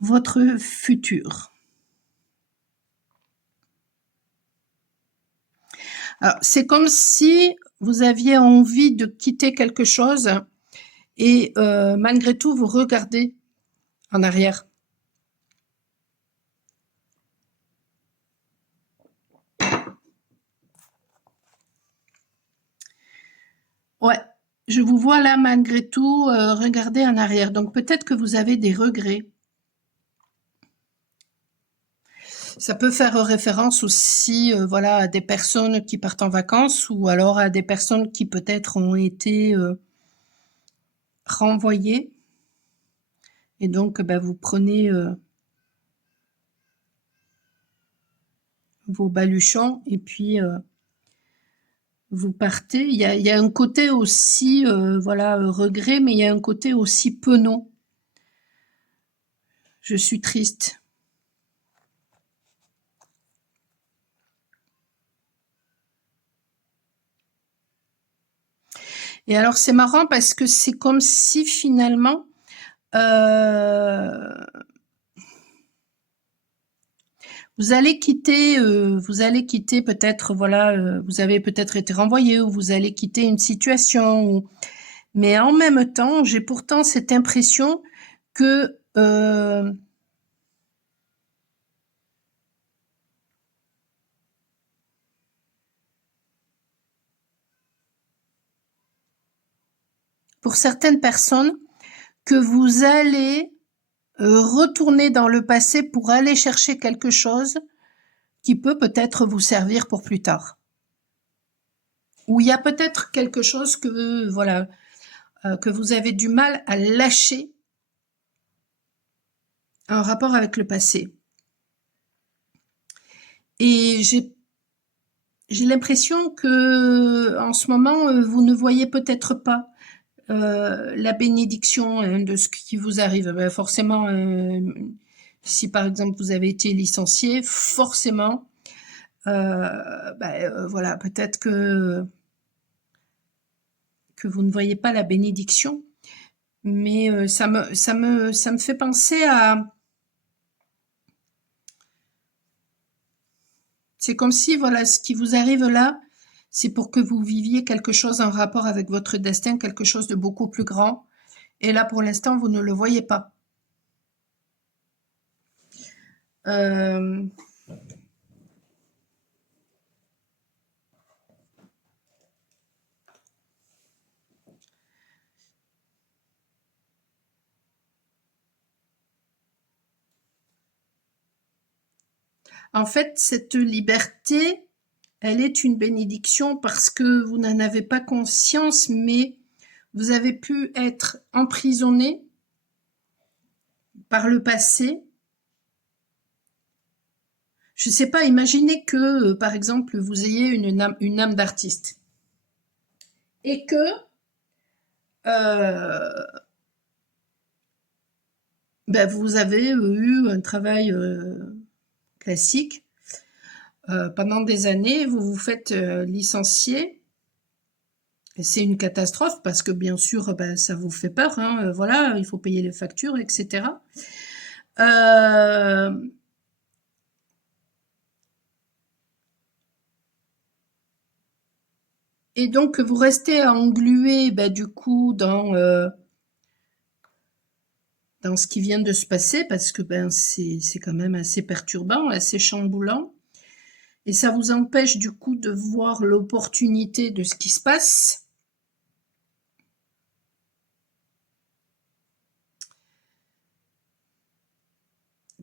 Votre futur. Alors, c'est comme si vous aviez envie de quitter quelque chose et malgré tout, vous regardez en arrière. Ouais, je vous vois là malgré tout regarder en arrière. Donc peut-être que vous avez des regrets. Ça peut faire référence aussi, voilà, à des personnes qui partent en vacances ou alors à des personnes qui peut-être ont été renvoyées. Et donc, bah, vous prenez vos baluchons et puis vous partez. Il y a un côté aussi, voilà, regret, mais il y a un côté aussi penaud. Je suis triste. Et alors, c'est marrant parce que c'est comme si finalement, vous allez quitter peut-être, voilà, vous avez peut-être été renvoyé, ou vous allez quitter une situation, mais en même temps, j'ai pourtant cette impression que pour certaines personnes, que vous allez retourner dans le passé pour aller chercher quelque chose qui peut peut-être vous servir pour plus tard. Ou il y a peut-être quelque chose que, voilà, que vous avez du mal à lâcher en rapport avec le passé. Et j'ai l'impression que en ce moment, vous ne voyez peut-être pas la bénédiction de ce qui vous arrive. Ben, forcément, si par exemple vous avez été licencié, forcément, voilà, peut-être que vous ne voyez pas la bénédiction, mais ça me fait penser à... C'est comme si, voilà, ce qui vous arrive là, c'est pour que vous viviez quelque chose en rapport avec votre destin, quelque chose de beaucoup plus grand. Et là, pour l'instant, vous ne le voyez pas. Euh, En fait, cette liberté, elle est une bénédiction parce que vous n'en avez pas conscience, mais vous avez pu être emprisonné par le passé. Je ne sais pas, imaginez que, par exemple, vous ayez une âme d'artiste et que euh, vous avez eu un travail classique pendant des années, vous vous faites licencier. C'est une catastrophe parce que bien sûr, ça vous fait peur, hein, voilà, il faut payer les factures, etc. Euh, et donc vous restez englué du coup dans ce qui vient de se passer parce que c'est quand même assez perturbant, assez chamboulant. Et ça vous empêche du coup de voir l'opportunité de ce qui se passe.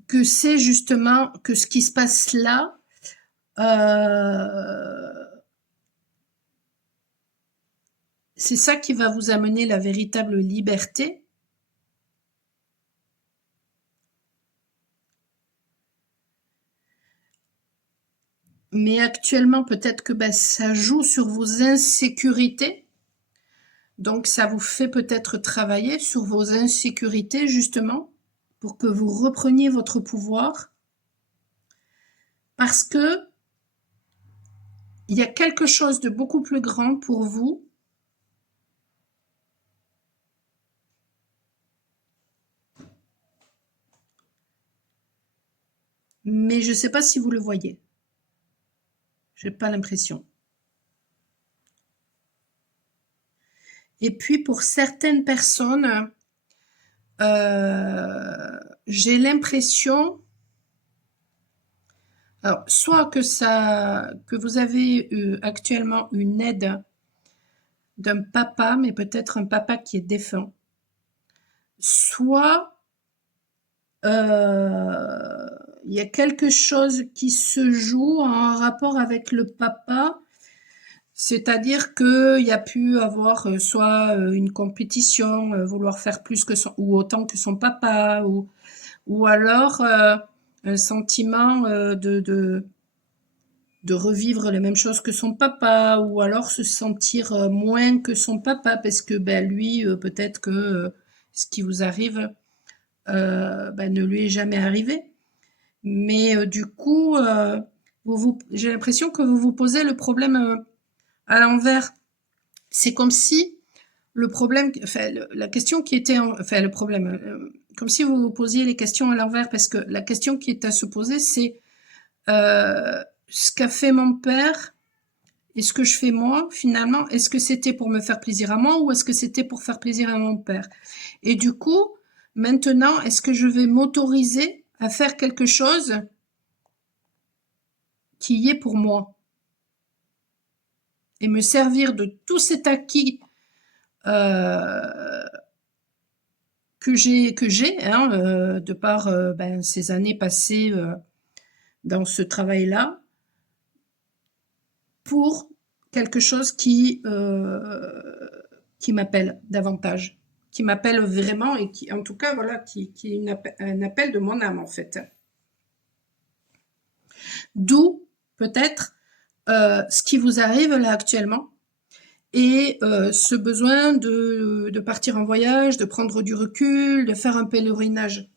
Que c'est justement que ce qui se passe là, c'est ça qui va vous amener la véritable liberté. Mais actuellement, peut-être que ça joue sur vos insécurités. Donc, ça vous fait peut-être travailler sur vos insécurités, justement, pour que vous repreniez votre pouvoir. Parce que il y a quelque chose de beaucoup plus grand pour vous. Mais je ne sais pas si vous le voyez. J'ai pas l'impression. Et puis, pour certaines personnes, j'ai l'impression, alors, soit que vous avez actuellement une aide d'un papa, mais peut-être un papa qui est défunt, soit il y a quelque chose qui se joue en rapport avec le papa, c'est-à-dire qu'il y a pu avoir soit une compétition, vouloir faire plus que ou autant que son papa, ou alors un sentiment de revivre les mêmes choses que son papa, ou alors se sentir moins que son papa, parce que lui, peut-être que ce qui vous arrive ne lui est jamais arrivé. Mais du coup, j'ai l'impression que vous vous posez le problème à l'envers. C'est comme si le problème, enfin, la question qui était, enfin, le problème, comme si vous vous posiez les questions à l'envers, parce que la question qui est à se poser, c'est ce qu'a fait mon père et ce que je fais moi, finalement, est-ce que c'était pour me faire plaisir à moi ou est-ce que c'était pour faire plaisir à mon père? Et du coup, maintenant, est-ce que je vais m'autoriser à faire quelque chose qui y est pour moi et me servir de tout cet acquis que j'ai de par ces années passées dans ce travail-là, pour quelque chose qui m'appelle davantage, qui m'appelle vraiment et qui, en tout cas, voilà, qui est un appel de mon âme, en fait. D'où, peut-être, ce qui vous arrive là actuellement et ce besoin de partir en voyage, de prendre du recul, de faire un pèlerinage.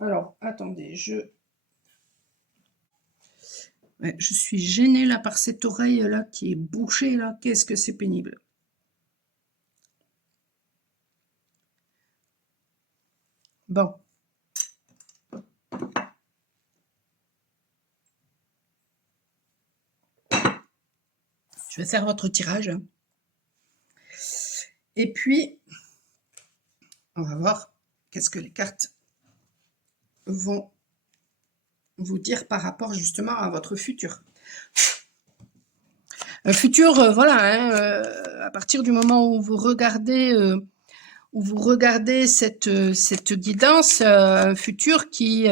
Alors, attendez, ouais, je suis gênée là par cette oreille là qui est bouchée là. Qu'est-ce que c'est pénible. Bon. Je vais faire votre tirage. Et puis, on va voir qu'est-ce que les cartes vont vous dire par rapport justement à votre futur. Un futur, voilà, à partir du moment où vous regardez cette guidance, un futur qui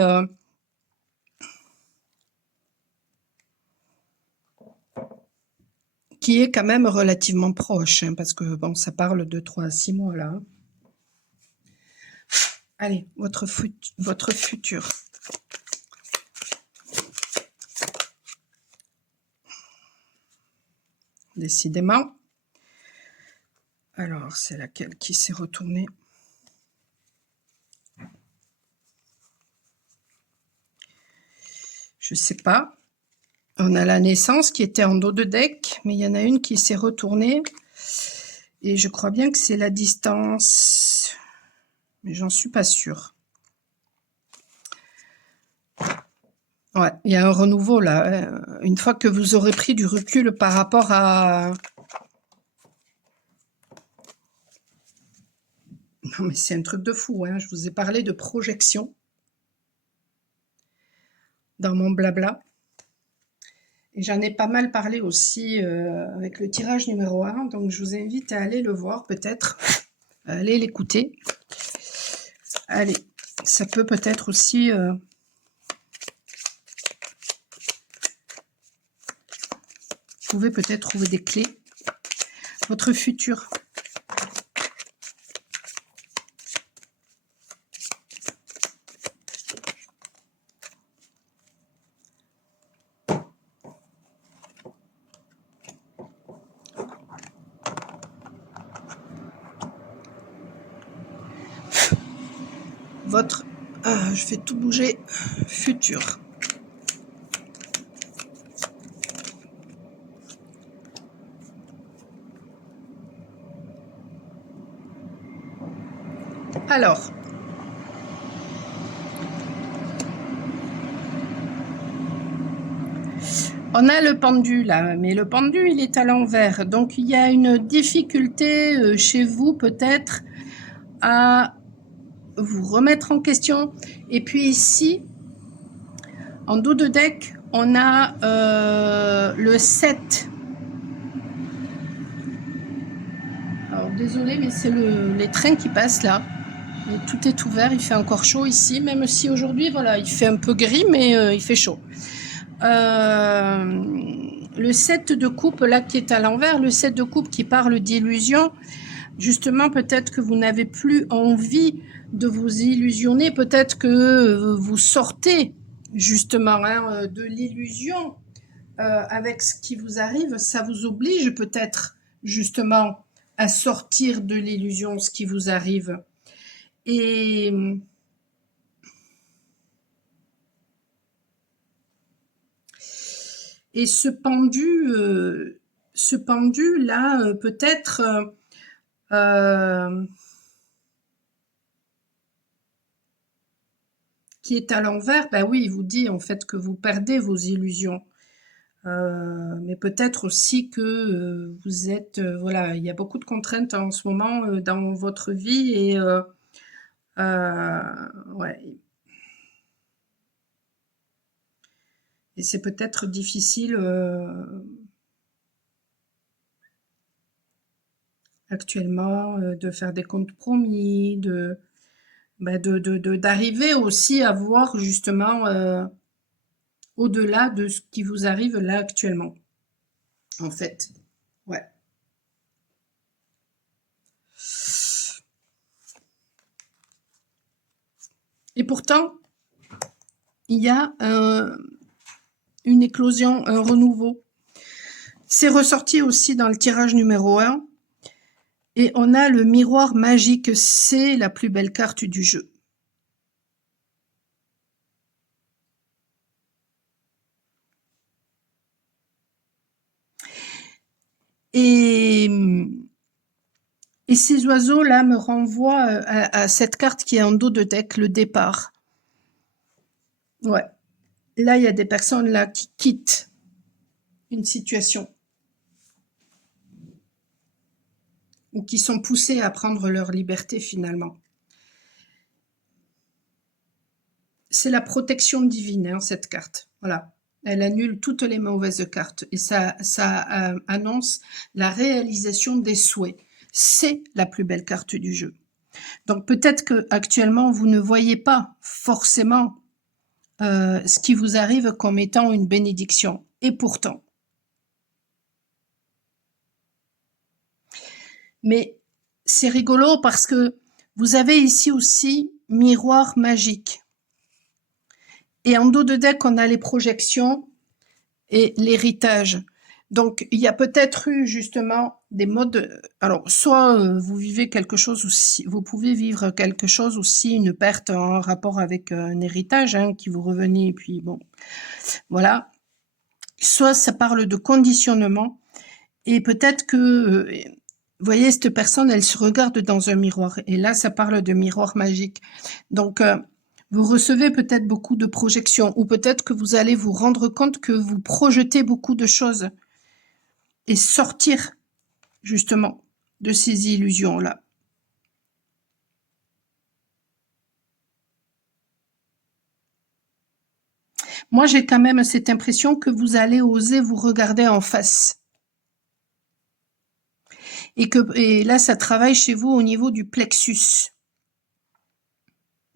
est quand même relativement proche, hein, parce que bon, ça parle de 3 à 6 mois là. Allez, votre futur. Décidément. Alors, c'est laquelle qui s'est retournée? Je sais pas. On a la naissance qui était en dos de deck, mais il y en a une qui s'est retournée. Et je crois bien que c'est la distance. Mais j'en suis pas sûre. Ouais, il y a un renouveau là. Une fois que vous aurez pris du recul par rapport à... Non mais c'est un truc de fou, hein. Je vous ai parlé de projection dans mon blabla. Et j'en ai pas mal parlé aussi avec le tirage numéro 1, donc je vous invite à aller le voir peut-être, aller l'écouter. Allez, ça peut peut-être aussi... vous pouvez peut-être trouver des clés. Votre futur. Votre... je fais tout bouger. Futur. Alors, on a le pendu là, mais le pendu il est à l'envers, donc il y a une difficulté chez vous peut-être à vous remettre en question. Et puis ici, en dos de deck, on a le 7. Alors désolé, mais c'est les trains qui passent là. Et tout est ouvert, il fait encore chaud ici, même si aujourd'hui, voilà, il fait un peu gris, mais il fait chaud. Le 7 de coupe, là, qui est à l'envers, le 7 de coupe qui parle d'illusion, justement, peut-être que vous n'avez plus envie de vous illusionner, peut-être que vous sortez, justement, de l'illusion avec ce qui vous arrive, ça vous oblige peut-être, justement, à sortir de l'illusion, ce qui vous arrive. Et ce pendu là, peut-être qui est à l'envers, bah oui, il vous dit en fait que vous perdez vos illusions. Mais peut-être aussi que vous êtes, voilà, il y a beaucoup de contraintes en ce moment dans votre vie et ouais, et c'est peut-être difficile actuellement de faire des compromis, d'arriver aussi à voir justement au-delà de ce qui vous arrive là actuellement, en fait. Ouais. Et pourtant, il y a une éclosion, un renouveau. C'est ressorti aussi dans le tirage numéro 1. Et on a le miroir magique. C'est la plus belle carte du jeu. Et ces oiseaux-là me renvoient à cette carte qui est en dos de deck, le départ. Ouais. Là, il y a des personnes là qui quittent une situation ou qui sont poussées à prendre leur liberté finalement. C'est la protection divine, hein, cette carte. Voilà. Elle annule toutes les mauvaises cartes et ça annonce la réalisation des souhaits. C'est la plus belle carte du jeu. Donc peut-être que actuellement vous ne voyez pas forcément ce qui vous arrive comme étant une bénédiction. Et pourtant. Mais c'est rigolo parce que vous avez ici aussi miroir magique. Et en dos de deck, on a les projections et l'héritage. Donc, il y a peut-être eu justement des modes. Alors, soit vous vivez quelque chose aussi, vous pouvez vivre quelque chose aussi, une perte en rapport avec un héritage hein, qui vous revenait, et puis bon, voilà. Soit ça parle de conditionnement, et peut-être que, vous voyez, cette personne, elle se regarde dans un miroir, et là, ça parle de miroir magique. Donc, vous recevez peut-être beaucoup de projections, ou peut-être que vous allez vous rendre compte que vous projetez beaucoup de choses et sortir justement de ces illusions-là. Moi, j'ai quand même cette impression que vous allez oser vous regarder en face. Et là, ça travaille chez vous au niveau du plexus,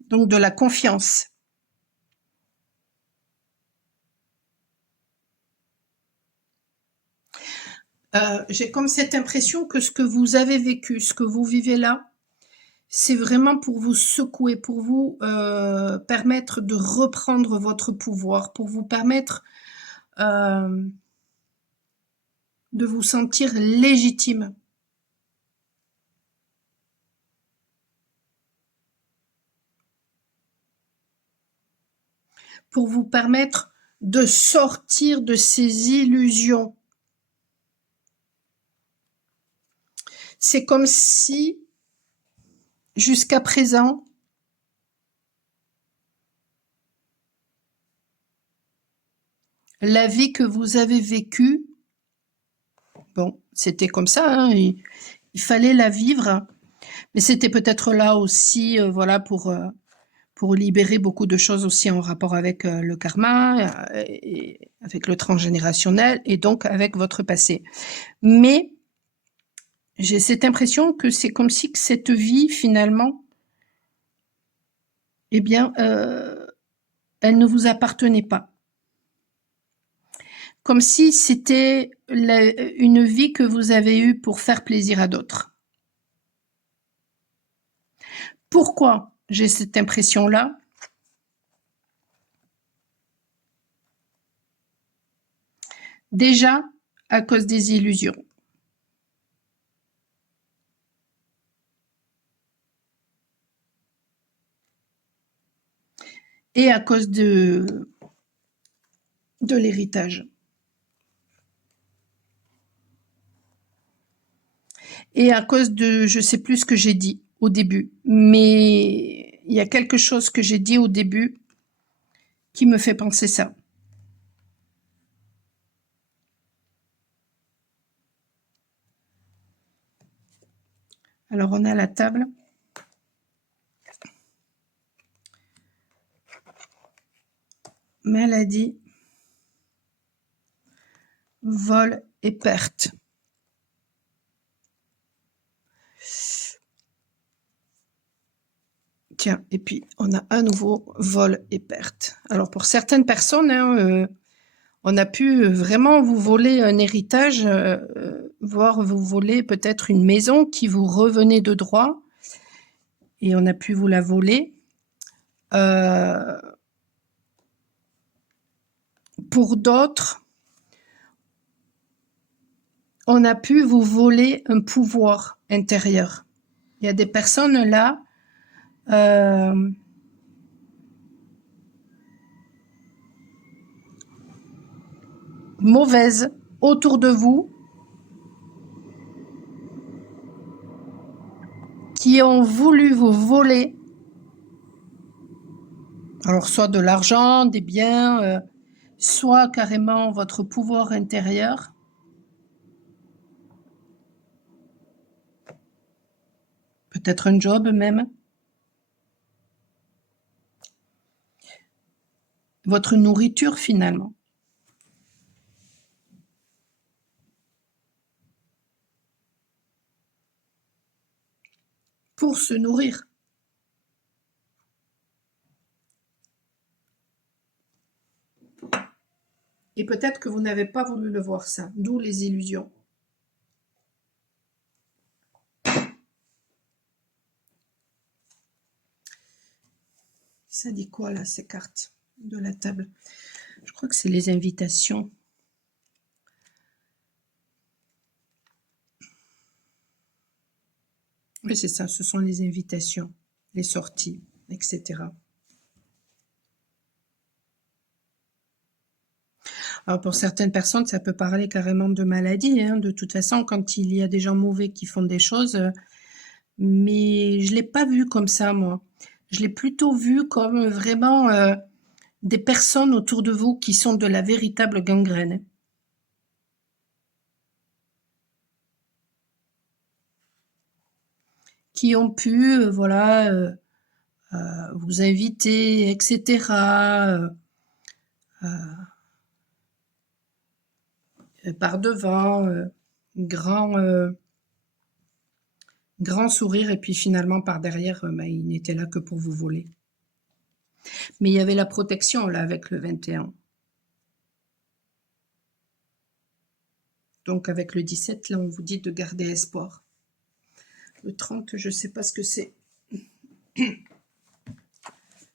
donc de la confiance. J'ai comme cette impression que ce que vous avez vécu, ce que vous vivez là, c'est vraiment pour vous secouer, pour vous permettre de reprendre votre pouvoir, pour vous permettre de vous sentir légitime. Pour vous permettre de sortir de ces illusions. C'est comme si, jusqu'à présent, la vie que vous avez vécue, bon, c'était comme ça, hein, il fallait la vivre, mais c'était peut-être là aussi, voilà, pour libérer beaucoup de choses aussi en rapport avec le karma, et avec le transgénérationnel, et donc avec votre passé. Mais j'ai cette impression que c'est comme si que cette vie, finalement, eh bien, elle ne vous appartenait pas. Comme si c'était une vie que vous avez eue pour faire plaisir à d'autres. Pourquoi j'ai cette impression-là? Déjà, à cause des illusions. Et à cause de l'héritage. Et à cause de, je sais plus ce que j'ai dit au début, mais il y a quelque chose que j'ai dit au début qui me fait penser ça. Alors, on a la table. Maladie, vol et perte. Tiens, et puis on a à nouveau vol et perte. Alors pour certaines personnes, hein, on a pu vraiment vous voler un héritage, voire vous voler peut-être une maison qui vous revenait de droit, et on a pu vous la voler. Pour d'autres, on a pu vous voler un pouvoir intérieur. Il y a des personnes là, mauvaises autour de vous, qui ont voulu vous voler, alors soit de l'argent, des biens, soit carrément votre pouvoir intérieur. Peut-être un job même. Votre nourriture finalement. Pour se nourrir. Et peut-être que vous n'avez pas voulu le voir ça, d'où les illusions. Ça dit quoi là, ces cartes de la table? Je crois que c'est les invitations. Oui, c'est ça, ce sont les invitations, les sorties, etc. Alors pour certaines personnes, ça peut parler carrément de maladie, hein, de toute façon, quand il y a des gens mauvais qui font des choses, mais je ne l'ai pas vu comme ça, moi. Je l'ai plutôt vu comme vraiment des personnes autour de vous qui sont de la véritable gangrène. Qui ont pu, voilà, vous inviter, etc. Par devant, grand sourire, et puis finalement par derrière, il n'était là que pour vous voler. Mais il y avait la protection là avec le 21. Donc avec le 17, là on vous dit de garder espoir. Le 30, je ne sais pas ce que c'est.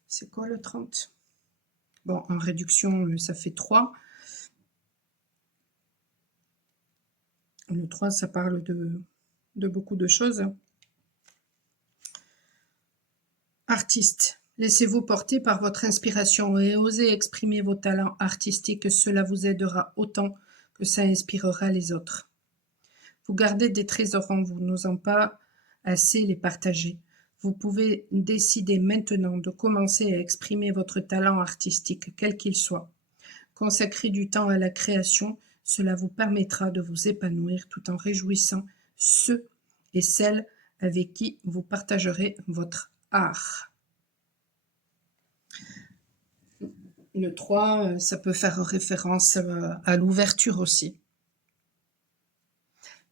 C'est quoi le 30? Bon, en réduction, ça fait 3. Le 3, ça parle de beaucoup de choses. Artiste, laissez-vous porter par votre inspiration et osez exprimer vos talents artistiques. Cela vous aidera autant que ça inspirera les autres. Vous gardez des trésors en vous, n'osant pas assez les partager. Vous pouvez décider maintenant de commencer à exprimer votre talent artistique, quel qu'il soit. Consacrez du temps à la création, cela vous permettra de vous épanouir tout en réjouissant ceux et celles avec qui vous partagerez votre art. Le 3, ça peut faire référence à l'ouverture aussi.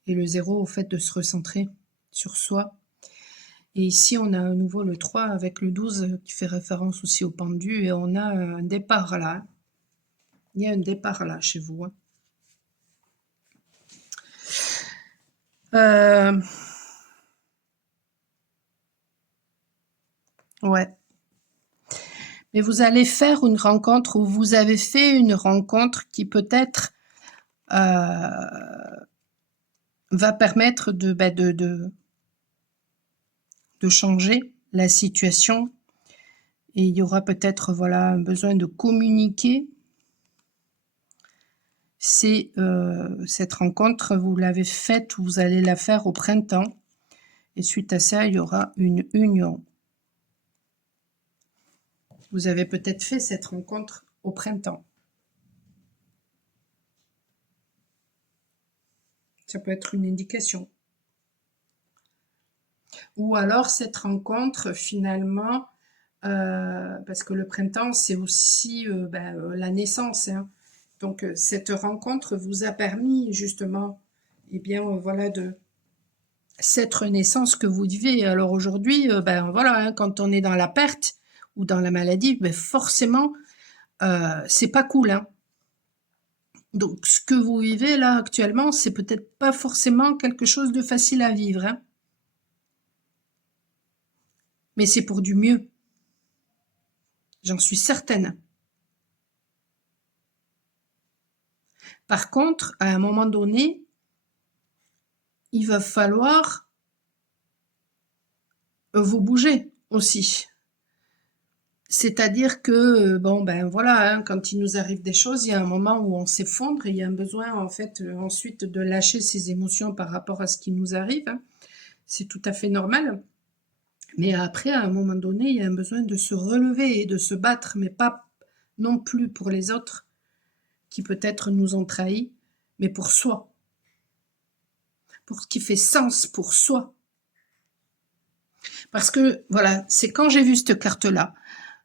Et le 0 au fait de se recentrer sur soi. Et ici, on a à nouveau le 3 avec le 12 qui fait référence aussi au pendu. Et on a un départ là. Il y a un départ là chez vous. Ouais. Mais vous allez faire une rencontre, ou vous avez fait une rencontre qui peut-être va permettre de changer la situation. Et il y aura peut-être voilà, un besoin de communiquer. C'est cette rencontre, vous l'avez faite, vous allez la faire au printemps. Et suite à ça, il y aura une union. Vous avez peut-être fait cette rencontre au printemps. Ça peut être une indication. Ou alors cette rencontre, finalement, parce que le printemps, c'est aussi la naissance, hein. Donc, cette rencontre vous a permis justement, eh bien, voilà, de cette renaissance que vous vivez. Alors aujourd'hui, voilà, hein, quand on est dans la perte ou dans la maladie, forcément, c'est pas cool, hein. Donc, ce que vous vivez là actuellement, c'est peut-être pas forcément quelque chose de facile à vivre, hein. Mais c'est pour du mieux. J'en suis certaine. Par contre, à un moment donné, il va falloir vous bouger aussi. C'est-à-dire que, voilà, hein, quand il nous arrive des choses, il y a un moment où on s'effondre et il y a un besoin, en fait, ensuite de lâcher ses émotions par rapport à ce qui nous arrive, hein. C'est tout à fait normal. Mais après, à un moment donné, il y a un besoin de se relever et de se battre, mais pas non plus pour les autres qui peut-être nous ont trahis, mais pour soi. Pour ce qui fait sens pour soi. Parce que, voilà, c'est quand j'ai vu cette carte-là,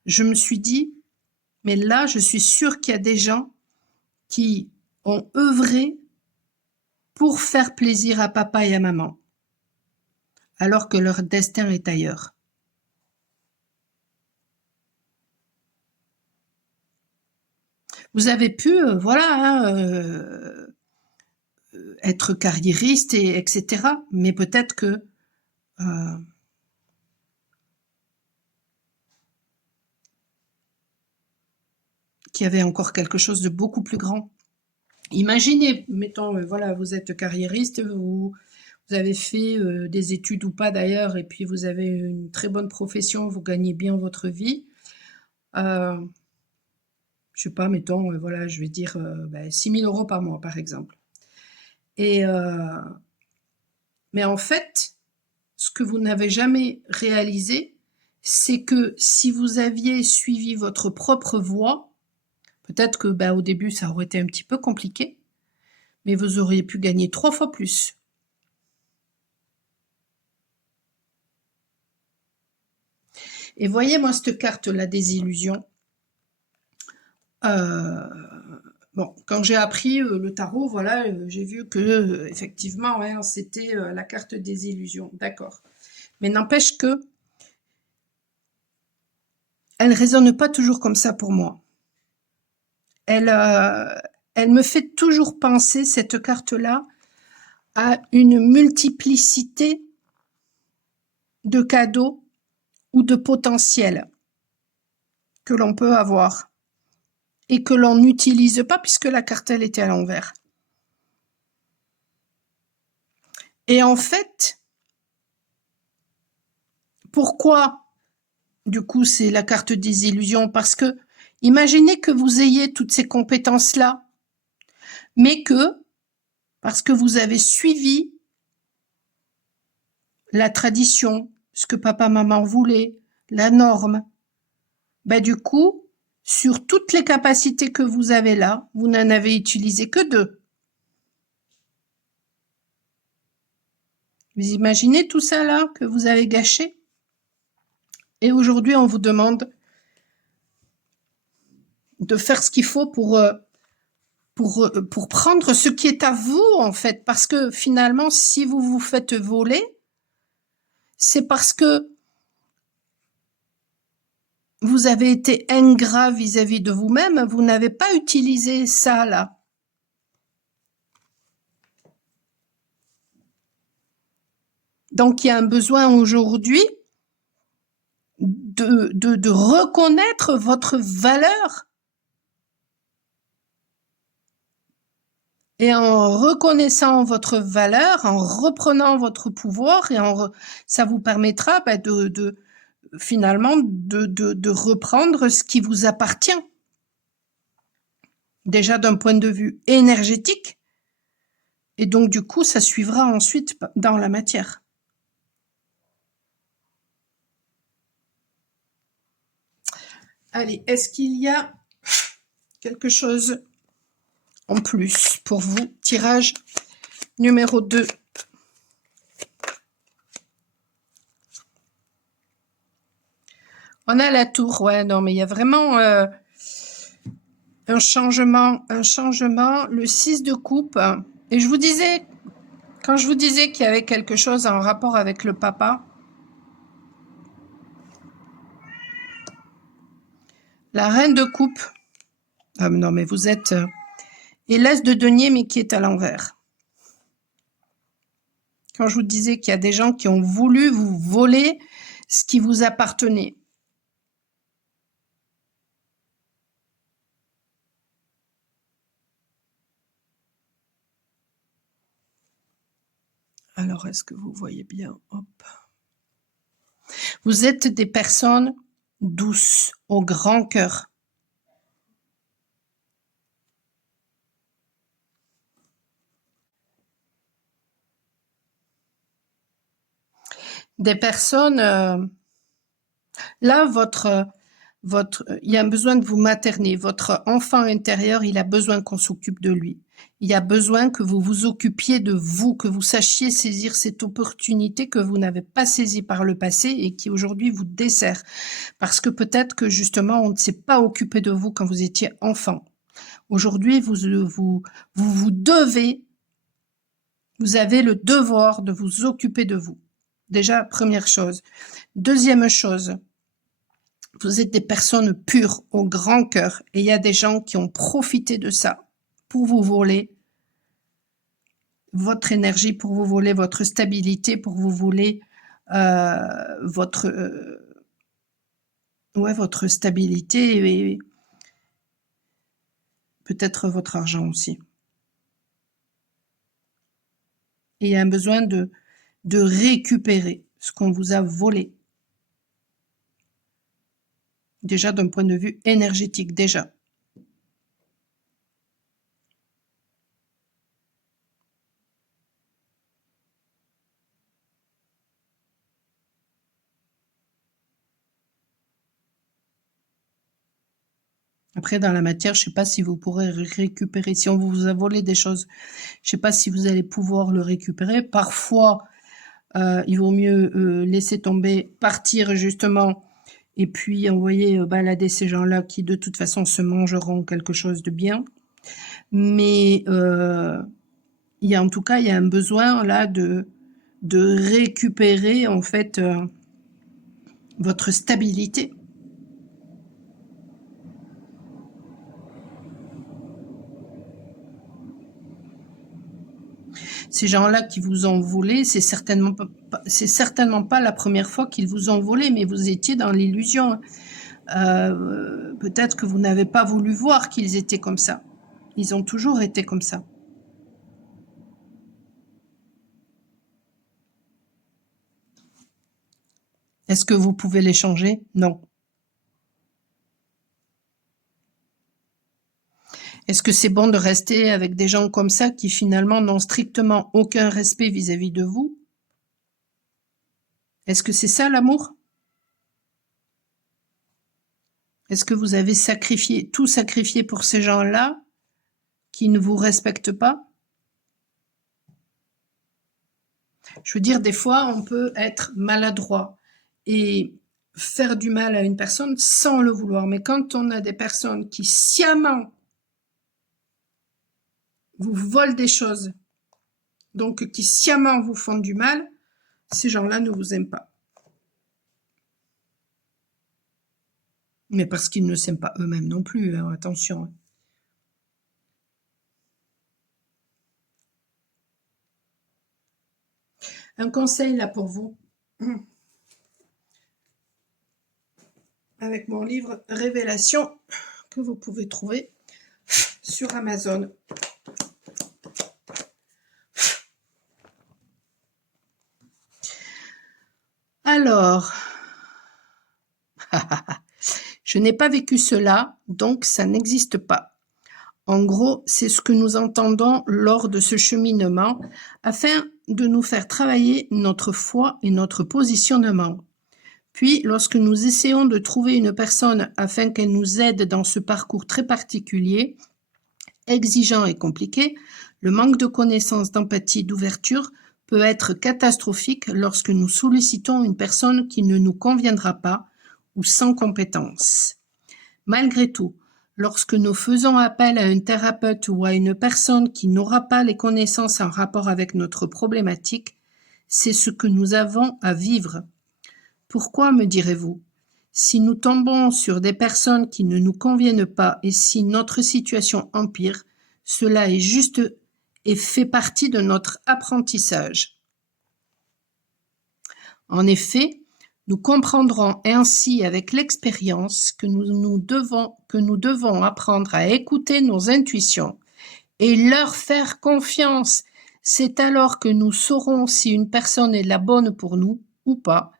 je me suis dit, mais là, je suis sûre qu'il y a des gens qui ont œuvré pour faire plaisir à papa et à maman, alors que leur destin est ailleurs. Vous avez pu, voilà, hein, être carriériste, etc. Mais peut-être que qu'il y avait encore quelque chose de beaucoup plus grand. Imaginez, mettons, voilà, vous êtes carriériste, vous avez fait des études ou pas d'ailleurs, et puis vous avez une très bonne profession, vous gagnez bien votre vie. Je sais pas, mettons, voilà, je vais dire 6 000 € par mois, par exemple. Et mais en fait, ce que vous n'avez jamais réalisé, c'est que si vous aviez suivi votre propre voie, peut-être que au début, ça aurait été un petit peu compliqué, mais vous auriez pu gagner 3 fois plus. Et voyez, moi, cette carte, la désillusion, bon, quand j'ai appris le tarot, voilà, j'ai vu que effectivement, ouais, c'était la carte des illusions, d'accord. Mais n'empêche que elle résonne pas toujours comme ça pour moi. Elle me fait toujours penser, cette carte-là, à une multiplicité de cadeaux ou de potentiels que l'on peut avoir et que l'on n'utilise pas puisque la carte, elle était à l'envers. Et en fait, pourquoi, du coup, c'est la carte des illusions? Parce que, imaginez que vous ayez toutes ces compétences-là, mais que, parce que vous avez suivi la tradition, ce que papa, maman voulait, la norme, du coup, sur toutes les capacités que vous avez là, vous n'en avez utilisé que 2. Vous imaginez tout ça là que vous avez gâché? Et aujourd'hui, on vous demande de faire ce qu'il faut pour prendre ce qui est à vous, en fait. Parce que finalement, si vous vous faites voler, c'est parce que vous avez été ingrat vis-à-vis de vous-même, vous n'avez pas utilisé ça là. Donc, il y a un besoin aujourd'hui de reconnaître votre valeur. Et en reconnaissant votre valeur, en reprenant votre pouvoir, ça vous permettra finalement de reprendre ce qui vous appartient. Déjà d'un point de vue énergétique, et donc du coup, ça suivra ensuite dans la matière. Allez, est-ce qu'il y a quelque chose en plus pour vous? Tirage numéro 2. On a la tour, ouais, non, mais il y a vraiment un changement, le 6 de coupe. Et je vous disais, quand je vous disais qu'il y avait quelque chose en rapport avec le papa, la reine de coupe, ah non, mais vous êtes, et l'as de denier, mais qui est à l'envers. Quand je vous disais qu'il y a des gens qui ont voulu vous voler ce qui vous appartenait. Alors, est-ce que vous voyez bien? Hop. Vous êtes des personnes douces, au grand cœur. Des personnes... là, il y a un besoin de vous materner. Votre enfant intérieur, il a besoin qu'on s'occupe de lui. Il y a besoin que vous vous occupiez de vous, que vous sachiez saisir cette opportunité que vous n'avez pas saisie par le passé et qui aujourd'hui vous dessert. Parce que peut-être que justement, on ne s'est pas occupé de vous quand vous étiez enfant. Aujourd'hui, vous devez, vous avez le devoir de vous occuper de vous. Déjà, première chose. Deuxième chose, vous êtes des personnes pures, au grand cœur, et il y a des gens qui ont profité de ça pour vous voler votre énergie, pour vous voler votre stabilité, pour vous voler votre stabilité et peut-être votre argent aussi. Et il y a un besoin de récupérer ce qu'on vous a volé. Déjà d'un point de vue énergétique, déjà. Après, dans la matière, je ne sais pas si vous pourrez récupérer. Si on vous a volé des choses, je ne sais pas si vous allez pouvoir le récupérer. Parfois, il vaut mieux laisser tomber, partir justement, et puis envoyer balader ces gens-là qui, de toute façon, se mangeront quelque chose de bien. Mais il y a en tout cas, il y a un besoin là de récupérer en fait votre stabilité. Ces gens-là qui vous ont volé, c'est certainement pas la première fois qu'ils vous ont volé, mais vous étiez dans l'illusion. Peut-être que vous n'avez pas voulu voir qu'ils étaient comme ça. Ils ont toujours été comme ça. Est-ce que vous pouvez les changer? Non. Est-ce que c'est bon de rester avec des gens comme ça qui finalement n'ont strictement aucun respect vis-à-vis de vous? Est-ce que c'est ça l'amour? Est-ce que vous avez tout sacrifié pour ces gens-là qui ne vous respectent pas? Je veux dire, des fois, on peut être maladroit et faire du mal à une personne sans le vouloir. Mais quand on a des personnes qui sciemment vous volent des choses, donc qui sciemment vous font du mal, ces gens-là ne vous aiment pas. Mais parce qu'ils ne s'aiment pas eux-mêmes non plus, hein, attention. Un conseil là pour vous, avec mon livre Révélation que vous pouvez trouver sur Amazon. Alors, je n'ai pas vécu cela, donc ça n'existe pas. En gros, c'est ce que nous entendons lors de ce cheminement afin de nous faire travailler notre foi et notre positionnement. Puis, lorsque nous essayons de trouver une personne afin qu'elle nous aide dans ce parcours très particulier, exigeant et compliqué, le manque de connaissance, d'empathie, d'ouverture peut être catastrophique lorsque nous sollicitons une personne qui ne nous conviendra pas ou sans compétence. Malgré tout, lorsque nous faisons appel à un thérapeute ou à une personne qui n'aura pas les connaissances en rapport avec notre problématique, c'est ce que nous avons à vivre. Pourquoi, me direz-vous? Si nous tombons sur des personnes qui ne nous conviennent pas et si notre situation empire, cela est juste et fait partie de notre apprentissage. En effet, nous comprendrons ainsi avec l'expérience que nous devons apprendre à écouter nos intuitions et leur faire confiance. C'est alors que nous saurons si une personne est la bonne pour nous ou pas,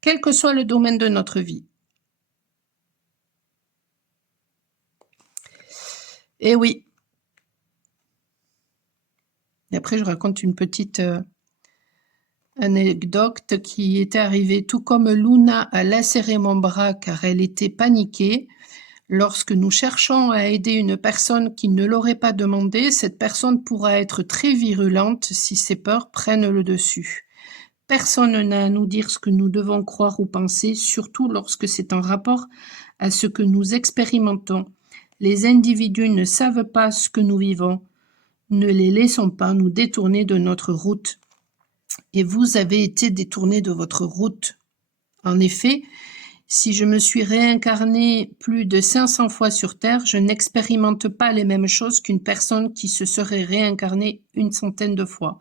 quel que soit le domaine de notre vie. Et oui. Et après, je raconte une petite anecdote qui était arrivée tout comme Luna a lacéré mon bras car elle était paniquée. Lorsque nous cherchons à aider une personne qui ne l'aurait pas demandé, cette personne pourra être très virulente si ses peurs prennent le dessus. Personne n'a à nous dire ce que nous devons croire ou penser, surtout lorsque c'est en rapport à ce que nous expérimentons. Les individus ne savent pas ce que nous vivons. Ne les laissons pas nous détourner de notre route. Et vous avez été détourné de votre route. En effet, si je me suis réincarné plus de 500 fois sur Terre, je n'expérimente pas les mêmes choses qu'une personne qui se serait réincarnée une centaine de fois.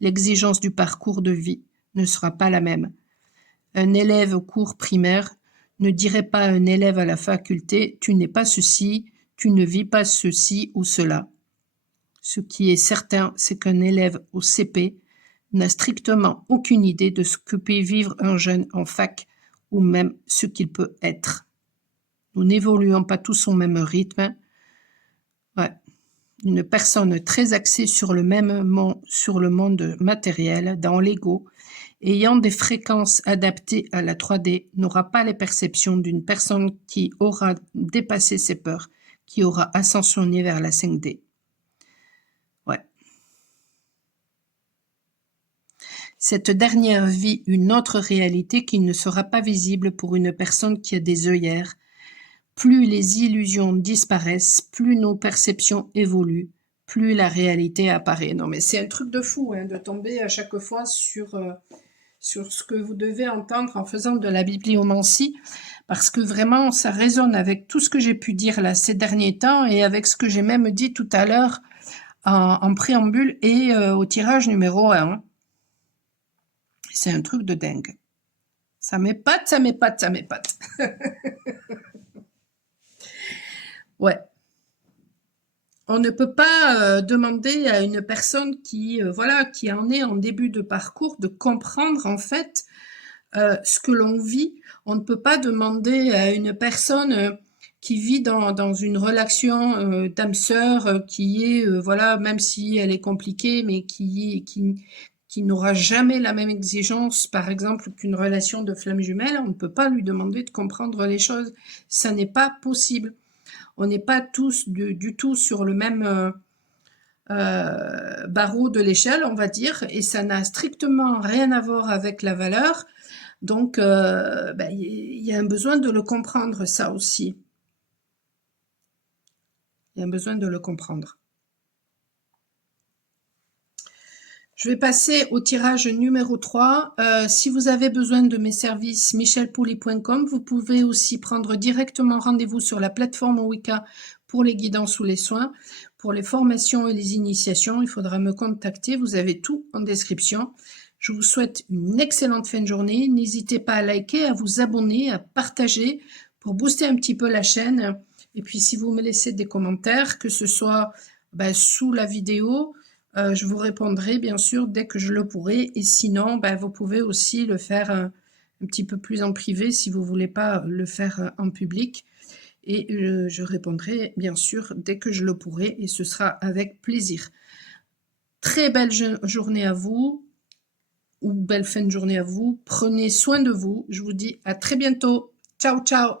L'exigence du parcours de vie ne sera pas la même. Un élève au cours primaire ne dirait pas à un élève à la faculté « tu n'es pas ceci, tu ne vis pas ceci ou cela ». Ce qui est certain, c'est qu'un élève au CP n'a strictement aucune idée de ce que peut vivre un jeune en fac ou même ce qu'il peut être. Nous n'évoluons pas tous au même rythme. Ouais. Une personne très axée sur le monde matériel, dans l'ego, ayant des fréquences adaptées à la 3D, n'aura pas les perceptions d'une personne qui aura dépassé ses peurs, qui aura ascensionné vers la 5D. Ouais. Cette dernière vit une autre réalité qui ne sera pas visible pour une personne qui a des œillères. Plus les illusions disparaissent, plus nos perceptions évoluent, plus la réalité apparaît. Non mais c'est un truc de fou de tomber à chaque fois sur ce que vous devez entendre en faisant de la bibliomancie, parce que vraiment ça résonne avec tout ce que j'ai pu dire là ces derniers temps et avec ce que j'ai même dit tout à l'heure en préambule et au tirage numéro 1. C'est un truc de dingue. Ça m'épate, ça m'épate, ça m'épate. Ouais. On ne peut pas demander à une personne qui en est en début de parcours de comprendre en fait ce que l'on vit. On ne peut pas demander à une personne qui vit dans une relation d'âme sœur qui est même si elle est compliquée, mais qui n'aura jamais la même exigence, par exemple, qu'une relation de flamme jumelle. On ne peut pas lui demander de comprendre les choses. Ça n'est pas possible. On n'est pas tous du tout sur le même barreau de l'échelle, on va dire, et ça n'a strictement rien à voir avec la valeur. Donc, il y a un besoin de le comprendre, ça aussi. Il y a un besoin de le comprendre. Je vais passer au tirage numéro 3. Si vous avez besoin de mes services, michelpouli.com. Vous pouvez aussi prendre directement rendez-vous sur la plateforme Wicca pour les guidances ou les soins. Pour les formations et les initiations, il faudra me contacter. Vous avez tout en description. Je vous souhaite une excellente fin de journée. N'hésitez pas à liker, à vous abonner, à partager pour booster un petit peu la chaîne. Et puis, si vous me laissez des commentaires, que ce soit sous la vidéo, je vous répondrai bien sûr dès que je le pourrai. Et sinon, vous pouvez aussi le faire un petit peu plus en privé si vous ne voulez pas le faire en public. Et je répondrai bien sûr dès que je le pourrai et ce sera avec plaisir. Très belle journée à vous. ou belle fin de journée à vous. Prenez soin de vous. Je vous dis à très bientôt. Ciao, ciao.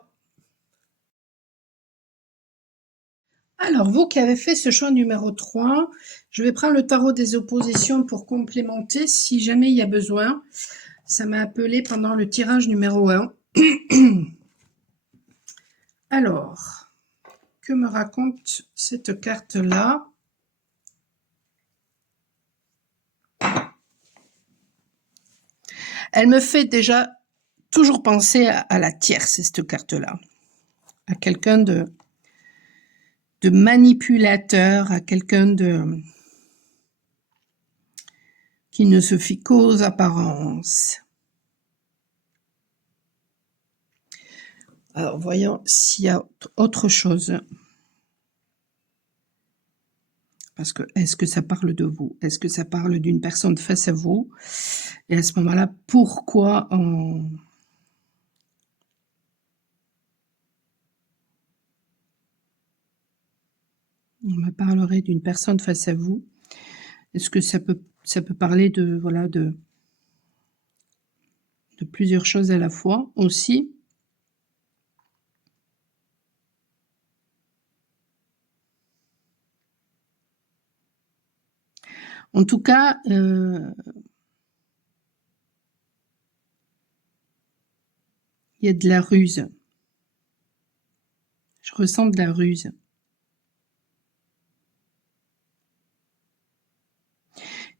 Alors, vous qui avez fait ce choix numéro 3, je vais prendre le tarot des oppositions pour complémenter si jamais il y a besoin. Ça m'a appelé pendant le tirage numéro 1. Alors, que me raconte cette carte-là? Elle me fait déjà toujours penser à la tierce, cette carte-là. À quelqu'un de manipulateur, à quelqu'un qui ne se fie qu'aux apparences. Alors, voyons s'il y a autre chose. Parce que, est-ce que ça parle de vous? Est-ce que ça parle d'une personne face à vous? Et à ce moment-là, pourquoi on me parlerait d'une personne face à vous? Est-ce que ça peut parler de, voilà, de plusieurs choses à la fois aussi? En tout cas, il y a de la ruse. Je ressens de la ruse.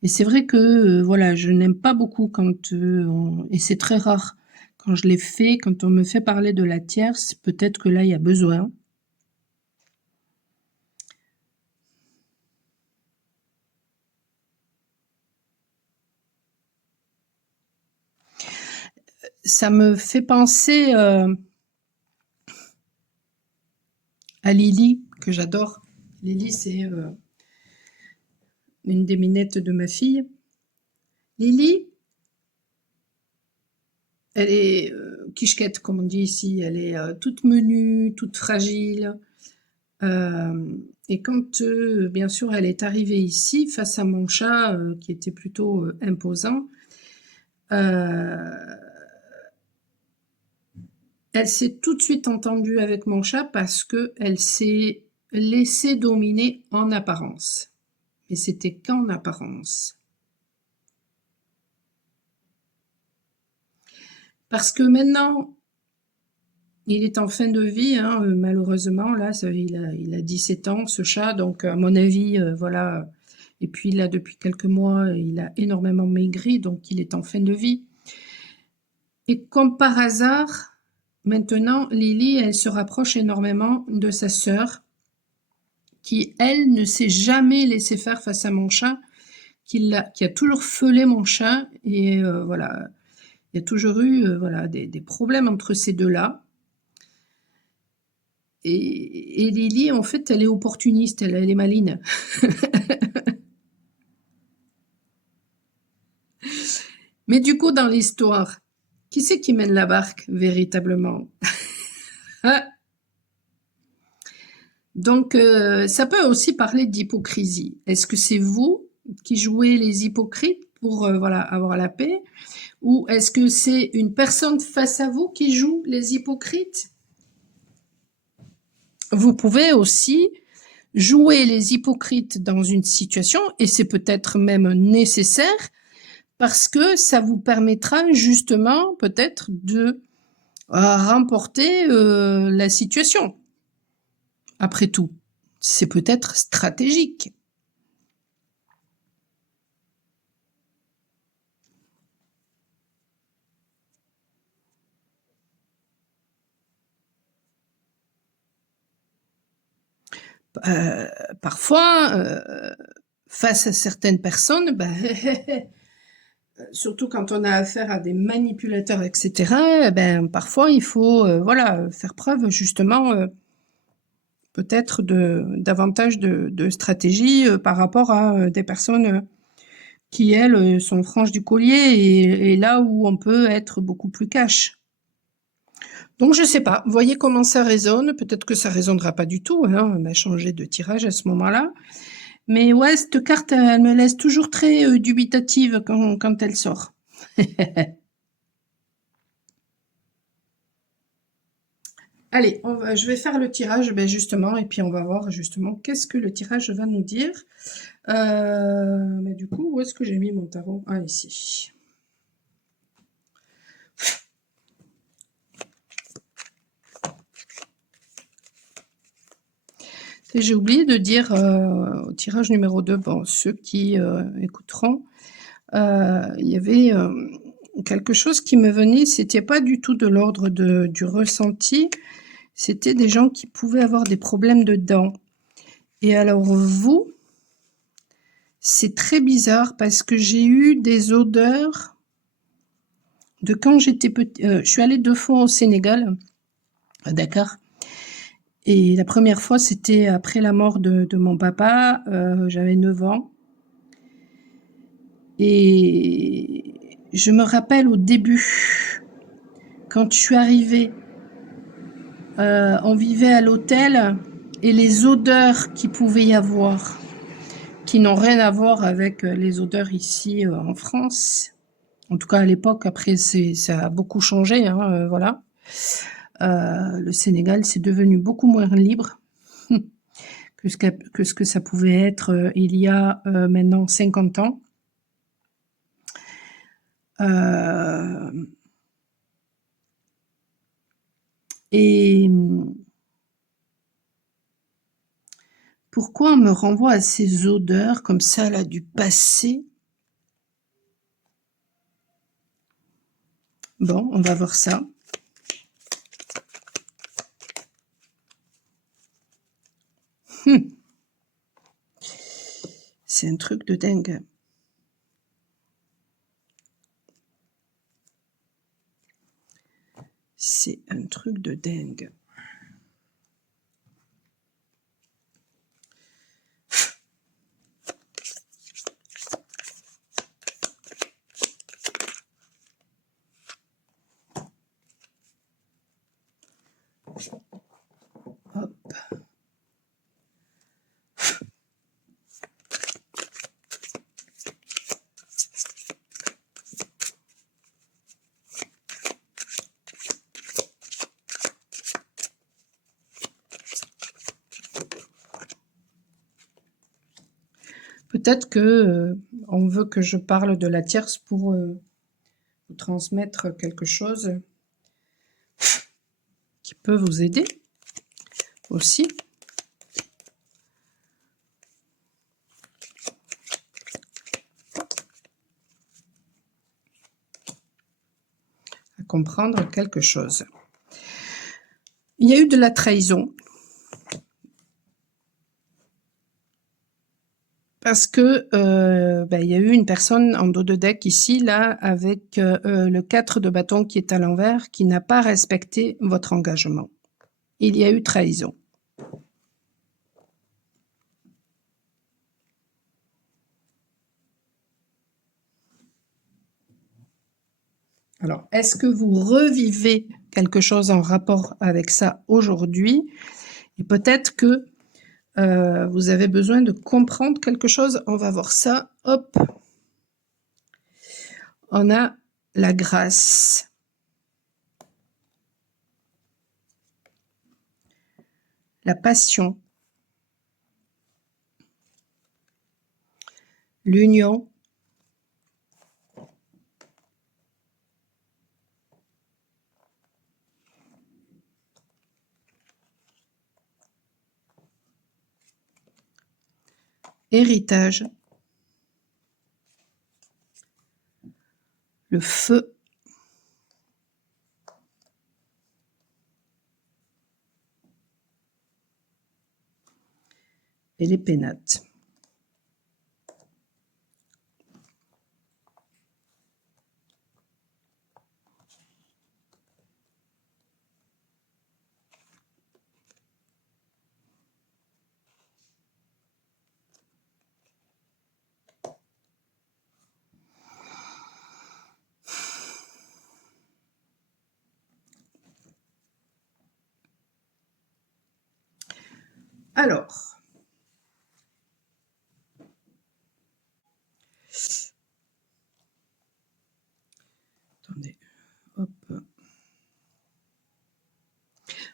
Et c'est vrai que, voilà, je n'aime pas beaucoup quand, et c'est très rare, quand je l'ai fait, quand on me fait parler de la tierce, peut-être que là, il y a besoin. Ça me fait penser à Lily, que j'adore. Lily, c'est une des minettes de ma fille. Lily, elle est quichquette, comme on dit ici. Elle est toute menue, toute fragile. Et quand, bien sûr, elle est arrivée ici, face à mon chat, qui était plutôt imposant, elle s'est tout de suite entendue avec mon chat parce qu'elle s'est laissée dominer en apparence. Mais c'était qu'en apparence. Parce que maintenant, il est en fin de vie, hein, malheureusement, là, il a 17 ans, ce chat, donc à mon avis, voilà. Et puis là, depuis quelques mois, il a énormément maigri, donc il est en fin de vie. Et comme par hasard, maintenant, Lily, elle se rapproche énormément de sa sœur, qui, elle, ne s'est jamais laissée faire face à mon chat, qui a toujours feulé mon chat, et voilà. Il y a toujours eu voilà, des problèmes entre ces deux-là. Et Lily, en fait, elle est opportuniste, elle est maline. Mais du coup, dans l'histoire, qui c'est qui mène la barque, véritablement? Donc, ça peut aussi parler d'hypocrisie. Est-ce que c'est vous qui jouez les hypocrites pour voilà, avoir la paix? Ou est-ce que c'est une personne face à vous qui joue les hypocrites? Vous pouvez aussi jouer les hypocrites dans une situation, et c'est peut-être même nécessaire, parce que ça vous permettra justement peut-être de remporter la situation. Après tout, c'est peut-être stratégique. Parfois, face à certaines personnes, ben, surtout quand on a affaire à des manipulateurs, etc., ben, parfois il faut voilà, faire preuve justement peut-être davantage de stratégie par rapport à des personnes qui, elles, sont franches du collier, et là où on peut être beaucoup plus cash. Donc je sais pas, voyez comment ça résonne, peut-être que ça résonnera pas du tout, hein, on a changé de tirage à ce moment-là. Mais ouais, cette carte, elle me laisse toujours très dubitative quand elle sort. Allez, je vais faire le tirage, ben justement, et puis on va voir justement qu'est-ce que le tirage va nous dire. Mais du coup, où est-ce que j'ai mis mon tarot? Ah, ici. Et j'ai oublié de dire au tirage numéro 2, bon, ceux qui écouteront, il y avait quelque chose qui me venait, c'était pas du tout de l'ordre du ressenti, c'était des gens qui pouvaient avoir des problèmes de dents. Et alors vous, c'est très bizarre parce que j'ai eu des odeurs de quand j'étais petite. Je suis allée 2 fois au Sénégal, à Dakar. Et la première fois, c'était après la mort de mon papa. J'avais 9 ans. Et je me rappelle au début, quand je suis arrivée, on vivait à l'hôtel et les odeurs qu'il pouvait y avoir, qui n'ont rien à voir avec les odeurs ici en France. En tout cas à l'époque, après ça a beaucoup changé, hein, voilà. Le Sénégal, c'est devenu beaucoup moins libre que ce que ça pouvait être il y a maintenant 50 ans. Et pourquoi on me renvoie à ces odeurs comme ça, là, du passé? Bon, on va voir ça. C'est un truc de dingue. C'est un truc de dingue. Hop. Peut-être que on veut que je parle de la tierce pour vous transmettre quelque chose qui peut vous aider aussi. À comprendre quelque chose. Il y a eu de la trahison. Parce que il y a eu une personne en dos de deck ici, là, avec le 4 de bâton qui est à l'envers, qui n'a pas respecté votre engagement. Il y a eu trahison. Alors, est-ce que vous revivez quelque chose en rapport avec ça aujourd'hui? Et peut-être que vous avez besoin de comprendre quelque chose. On va voir ça. Hop. On a la grâce. La passion. L'union. Héritage. Le feu. Et les pénates. Alors, attendez, hop.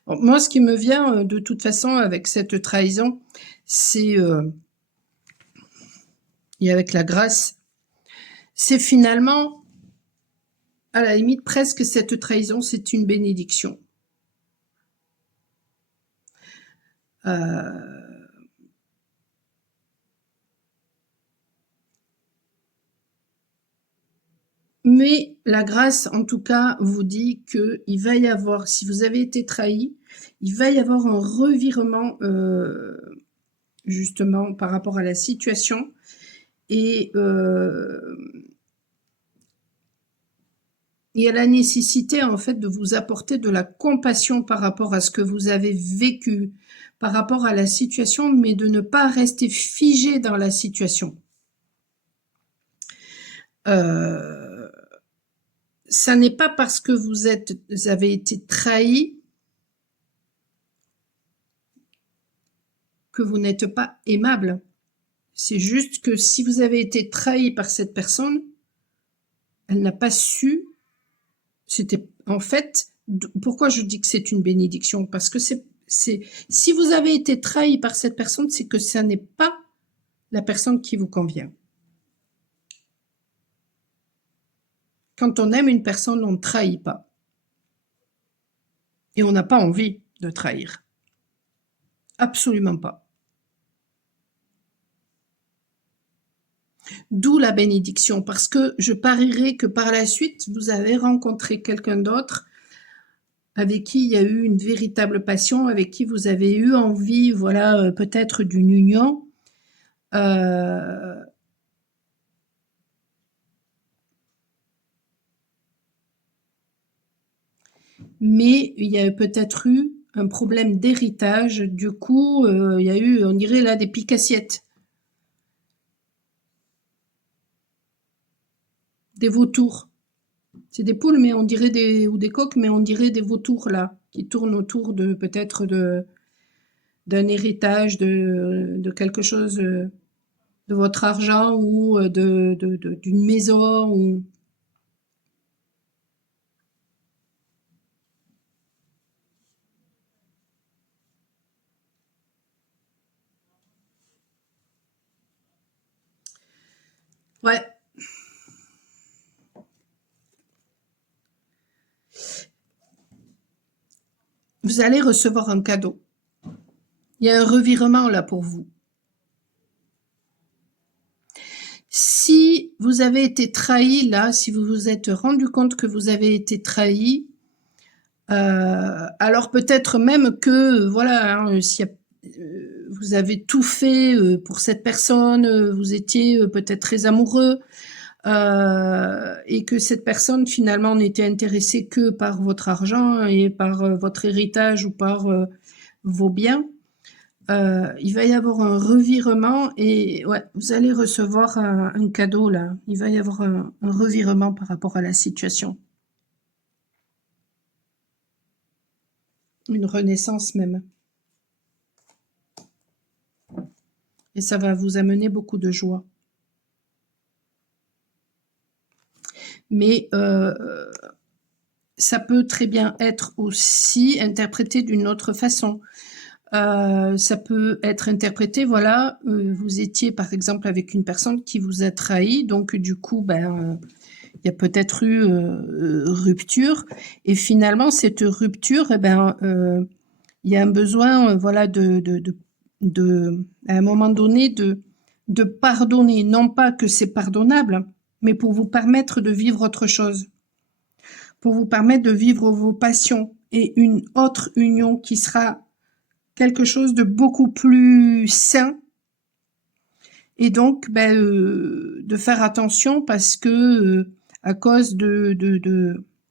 Bon, moi, ce qui me vient, de toute façon avec cette trahison, c'est, et avec la grâce, c'est finalement, à la limite, presque cette trahison, c'est une bénédiction. Mais la grâce, en tout cas, vous dit qu'il va y avoir, si vous avez été trahi, il va y avoir un revirement, justement, par rapport à la situation. Et il y a la nécessité, en fait, de vous apporter de la compassion par rapport à ce que vous avez vécu, par rapport à la situation, mais de ne pas rester figé dans la situation. Ça n'est pas parce que vous avez été trahi que vous n'êtes pas aimable. C'est juste que si vous avez été trahi par cette personne, elle n'a pas su. C'était en fait, pourquoi je dis que c'est une bénédiction? Parce que si vous avez été trahi par cette personne, c'est que ça n'est pas la personne qui vous convient. Quand on aime une personne, on ne trahit pas. Et on n'a pas envie de trahir. Absolument pas. D'où la bénédiction, parce que je parierais que par la suite, vous avez rencontré quelqu'un d'autre avec qui il y a eu une véritable passion, avec qui vous avez eu envie, voilà, peut-être d'une union. Mais il y a peut-être eu un problème d'héritage. Du coup, il y a eu, on dirait là, des piques-assiettes. Des vautours. C'est des poules, mais on dirait ou des coqs, mais on dirait des vautours là, qui tournent autour de peut-être d'un héritage, de quelque chose, de votre argent ou d'une maison ou. Ouais. Vous allez recevoir un cadeau. Il y a un revirement là pour vous. Si vous avez été trahi là, si vous vous êtes rendu compte que vous avez été trahi, alors peut-être même que voilà, hein, vous avez tout fait pour cette personne, vous étiez peut-être très amoureux, et que cette personne finalement n'était intéressée que par votre argent et par votre héritage ou par vos biens. Il va y avoir un revirement et ouais, vous allez recevoir un cadeau là. Il va y avoir un revirement par rapport à la situation. Une renaissance même. Et ça va vous amener beaucoup de joie. Mais ça peut très bien être aussi interprété d'une autre façon. Ça peut être interprété, voilà, vous étiez par exemple avec une personne qui vous a trahi, donc du coup, ben, il y a peut-être eu rupture, et finalement cette rupture, eh ben, il y a un besoin, voilà, à un moment donné, de pardonner, non pas que c'est pardonnable, mais pour vous permettre de vivre autre chose, pour vous permettre de vivre vos passions et une autre union qui sera quelque chose de beaucoup plus sain. Et donc, ben, de faire attention parce que à cause de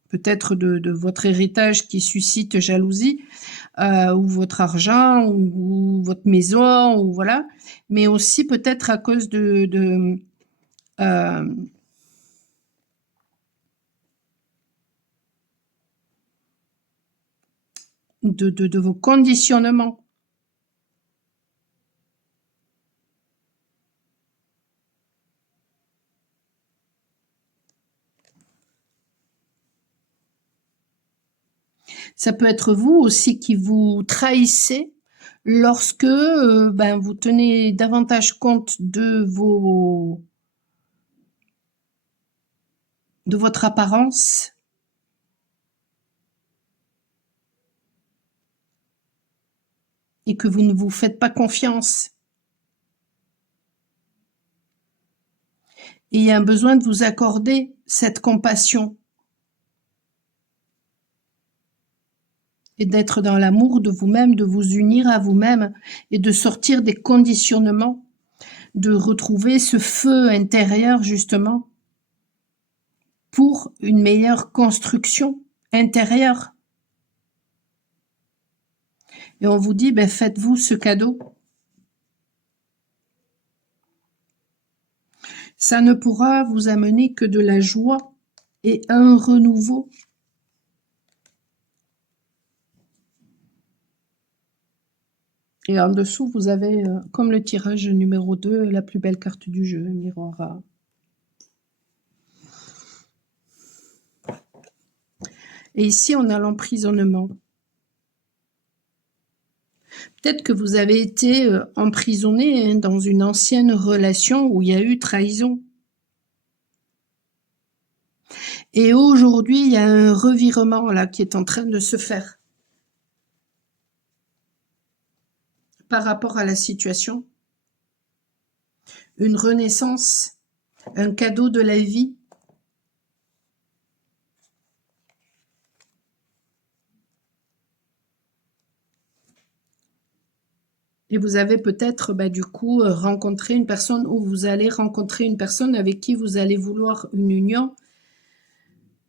peut-être de votre héritage qui suscite jalousie, ou votre argent, ou votre maison, ou voilà, mais aussi peut-être à cause euh, de vos conditionnements. Ça peut être vous aussi qui vous trahissez lorsque ben, vous tenez davantage compte de votre apparence et que vous ne vous faites pas confiance. Et il y a un besoin de vous accorder cette compassion et d'être dans l'amour de vous-même, de vous unir à vous-même et de sortir des conditionnements, de retrouver ce feu intérieur justement pour une meilleure construction intérieure. Et on vous dit, ben, faites-vous ce cadeau. Ça ne pourra vous amener que de la joie et un renouveau. Et en dessous, vous avez, comme le tirage numéro 2, la plus belle carte du jeu, Mirora. Et ici, on a l'emprisonnement. Peut-être que vous avez été emprisonné dans une ancienne relation où il y a eu trahison. Et aujourd'hui, il y a un revirement là qui est en train de se faire par rapport à la situation. Une renaissance, un cadeau de la vie. Et vous avez peut-être du coup rencontré une personne ou vous allez rencontrer une personne avec qui vous allez vouloir une union.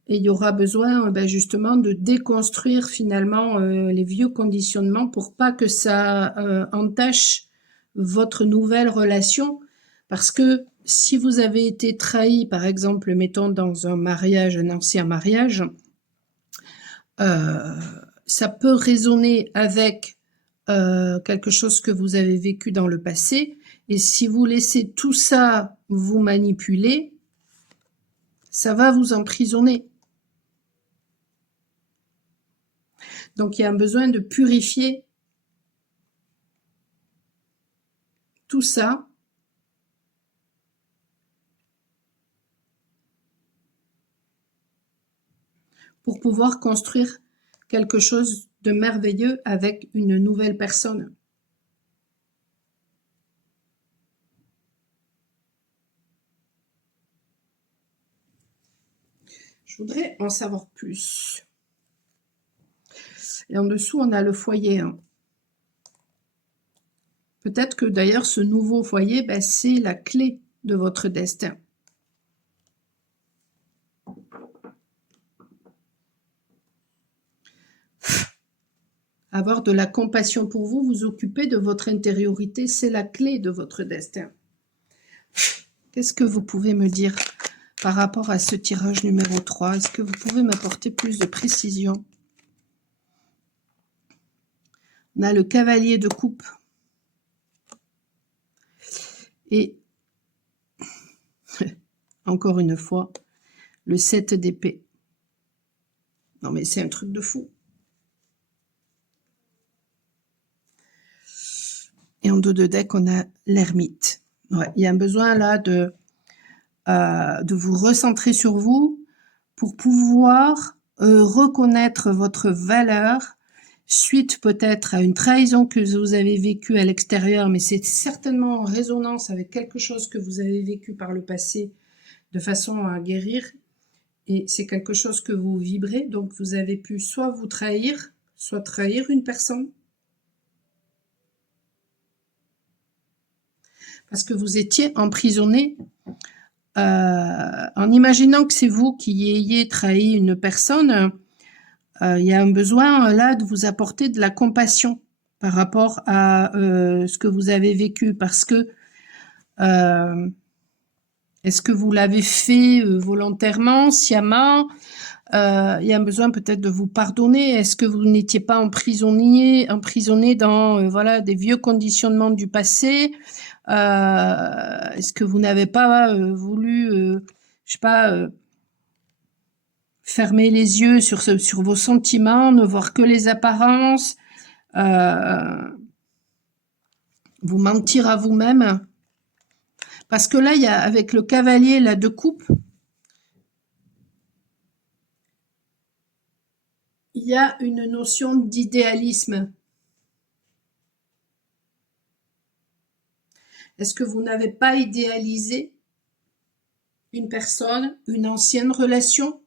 Et il y aura besoin justement de déconstruire finalement les vieux conditionnements pour pas que ça entache votre nouvelle relation. Parce que si vous avez été trahi, par exemple, mettons dans un mariage, un ancien mariage, ça peut résonner avec quelque chose que vous avez vécu dans le passé. Et si vous laissez tout ça vous manipuler, ça va vous emprisonner. Donc, il y a un besoin de purifier tout ça pour pouvoir construire quelque chose de merveilleux avec une nouvelle personne. Je voudrais en savoir plus. Et en dessous, on a le foyer. Peut-être que d'ailleurs, ce nouveau foyer, c'est la clé de votre destin. Avoir de la compassion pour vous, vous occuper de votre intériorité, c'est la clé de votre destin. Qu'est-ce que vous pouvez me dire par rapport à ce tirage numéro 3? Est-ce que vous pouvez m'apporter plus de précision? On a le cavalier de coupe. Et, encore une fois, le 7 d'épée. Non mais c'est un truc de fou. Et en dos de deck, on a l'ermite. Ouais, il y a un besoin là de vous recentrer sur vous pour pouvoir reconnaître votre valeur suite peut-être à une trahison que vous avez vécue à l'extérieur, mais c'est certainement en résonance avec quelque chose que vous avez vécu par le passé de façon à guérir. Et c'est quelque chose que vous vibrez, donc vous avez pu soit vous trahir, soit trahir une personne. Parce que vous étiez emprisonné en imaginant que c'est vous qui ayez trahi une personne. Il y a un besoin là de vous apporter de la compassion par rapport à ce que vous avez vécu. Parce que est-ce que vous l'avez fait volontairement, sciemment? Il y a un besoin peut-être de vous pardonner. Est-ce que vous n'étiez pas emprisonné dans voilà des vieux conditionnements du passé? Est-ce que vous n'avez pas voulu, je sais pas, fermer les yeux sur vos sentiments, ne voir que les apparences, vous mentir à vous-même. Parce que là, il y a, avec le cavalier là, de coupe, il y a une notion d'idéalisme. Est-ce que vous n'avez pas idéalisé une personne, une ancienne relation?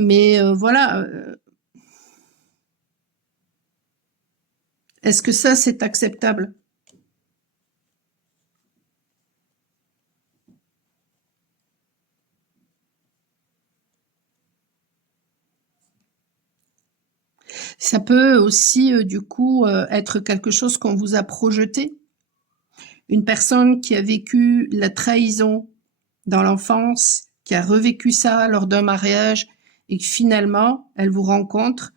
Mais voilà, est-ce que ça, c'est acceptable? Ça peut aussi, du coup, être quelque chose qu'on vous a projeté. Une personne qui a vécu la trahison dans l'enfance, qui a revécu ça lors d'un mariage, et que finalement, elle vous rencontre,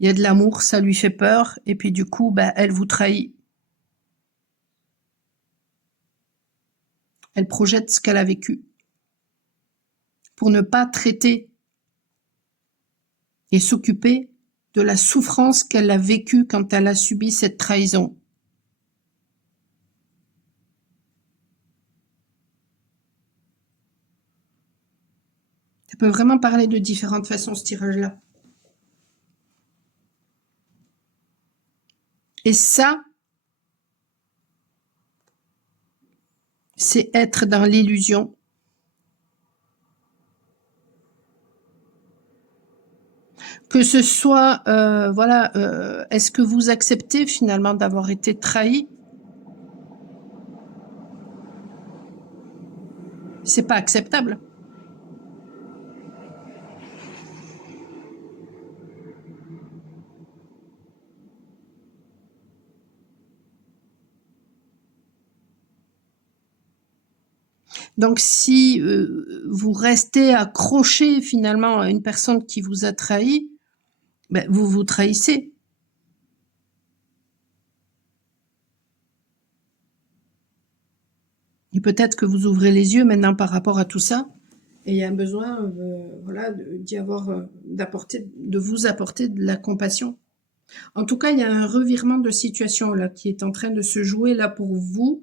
il y a de l'amour, ça lui fait peur, et puis du coup, bah, elle vous trahit. Elle projette ce qu'elle a vécu. Pour ne pas traiter et s'occuper de la souffrance qu'elle a vécue quand elle a subi cette trahison. Ça peut vraiment parler de différentes façons, ce tirage-là. Et ça, c'est être dans l'illusion. Que ce soit, voilà, est-ce que vous acceptez finalement d'avoir été trahi? C'est pas acceptable. Donc si vous restez accroché finalement à une personne qui vous a trahi, ben, vous vous trahissez. Et peut-être que vous ouvrez les yeux maintenant par rapport à tout ça, et il y a un besoin, voilà, d'y avoir, de vous apporter de la compassion. En tout cas, il y a un revirement de situation là qui est en train de se jouer là pour vous.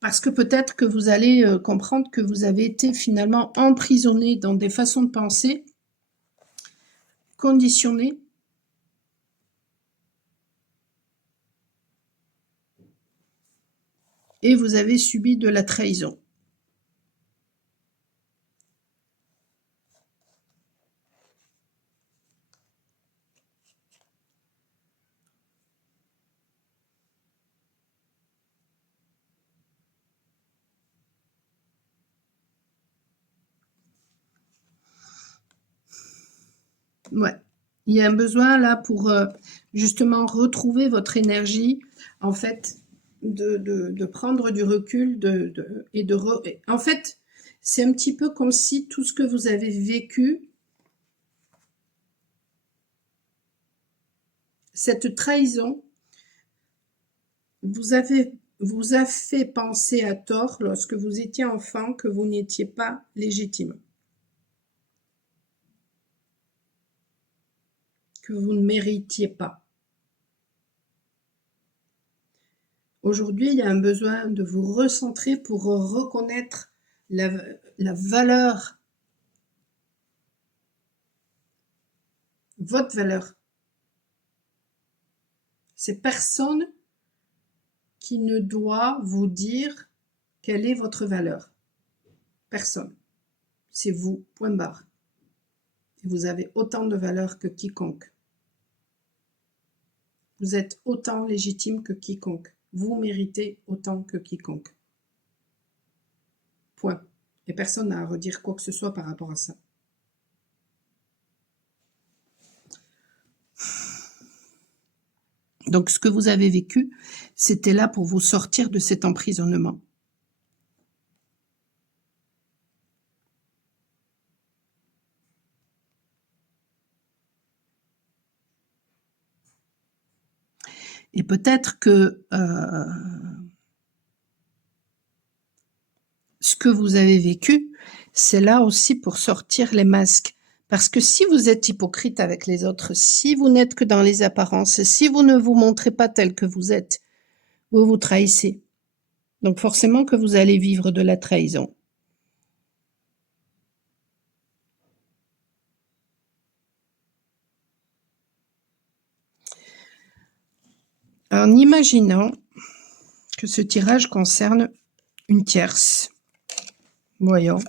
Parce que peut-être que vous allez comprendre que vous avez été finalement emprisonné dans des façons de penser, conditionné, et vous avez subi de la trahison. Ouais. Il y a un besoin là pour justement retrouver votre énergie, en fait, de prendre du recul, en fait, c'est un petit peu comme si tout ce que vous avez vécu, cette trahison, vous a fait penser à tort lorsque vous étiez enfant que vous n'étiez pas légitime, que vous ne méritiez pas. Aujourd'hui, il y a un besoin de vous recentrer pour reconnaître la valeur, votre valeur. C'est personne qui ne doit vous dire quelle est votre valeur. Personne. C'est vous, point barre. Et vous avez autant de valeur que quiconque. Vous êtes autant légitime que quiconque. Vous méritez autant que quiconque. Point. Et personne n'a à redire quoi que ce soit par rapport à ça. Donc, ce que vous avez vécu, c'était là pour vous sortir de cet emprisonnement. Et peut-être que ce que vous avez vécu, c'est là aussi pour sortir les masques. Parce que si vous êtes hypocrite avec les autres, si vous n'êtes que dans les apparences, si vous ne vous montrez pas tel que vous êtes, vous vous trahissez. Donc forcément que vous allez vivre de la trahison. En imaginant que ce tirage concerne une tierce, voyons.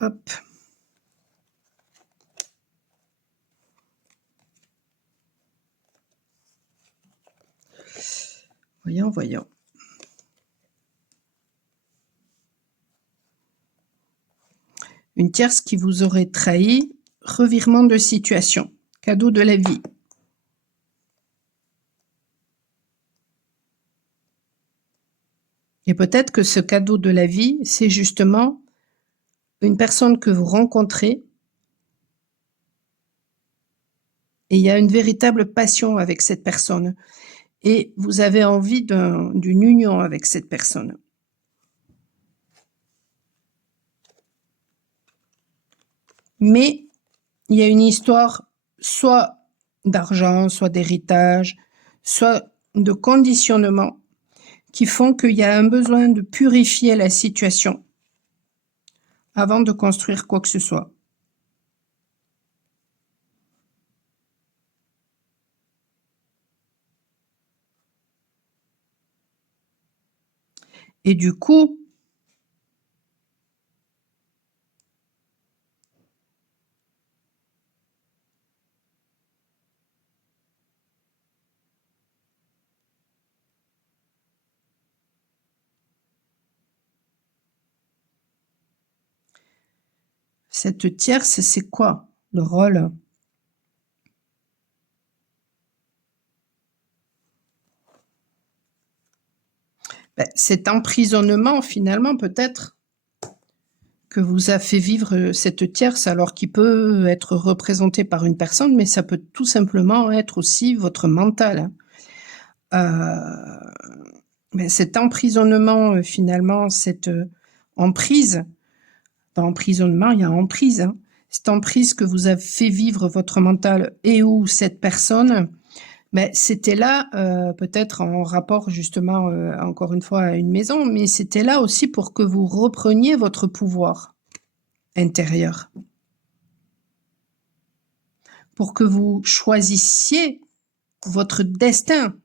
Hop. Voyons, voyons. Une tierce qui vous aurait trahi, revirement de situation, cadeau de la vie. Et peut-être que ce cadeau de la vie, c'est justement une personne que vous rencontrez et il y a une véritable passion avec cette personne et vous avez envie d'une union avec cette personne. Mais il y a une histoire soit d'argent, soit d'héritage, soit de conditionnement qui font qu'il y a un besoin de purifier la situation avant de construire quoi que ce soit. Et du coup, cette tierce, c'est quoi le rôle? Cet emprisonnement, finalement, peut-être, que vous a fait vivre cette tierce, alors qu'il peut être représenté par une personne, mais ça peut tout simplement être aussi votre mental. Cet emprisonnement, finalement, cette emprise, dans emprisonnement, il y a emprise, hein. Cette emprise que vous a fait vivre votre mental et ou cette personne, c'était là, peut-être en rapport justement, encore une fois, à une maison, mais c'était là aussi pour que vous repreniez votre pouvoir intérieur. Pour que vous choisissiez votre destin.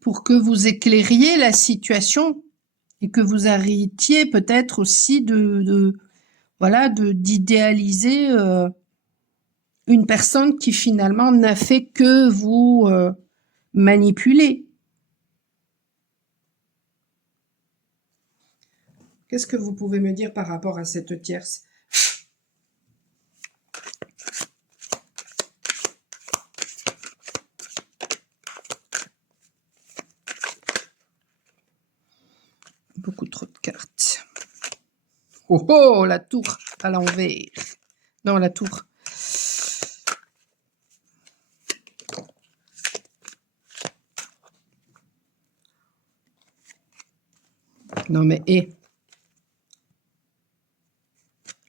Pour que vous éclairiez la situation et que vous arrêtiez peut-être aussi d'idéaliser une personne qui finalement n'a fait que vous manipuler. Qu'est-ce que vous pouvez me dire par rapport à cette tierce? Beaucoup trop de cartes. Oh oh, la tour à l'envers. Non, la tour. Non mais,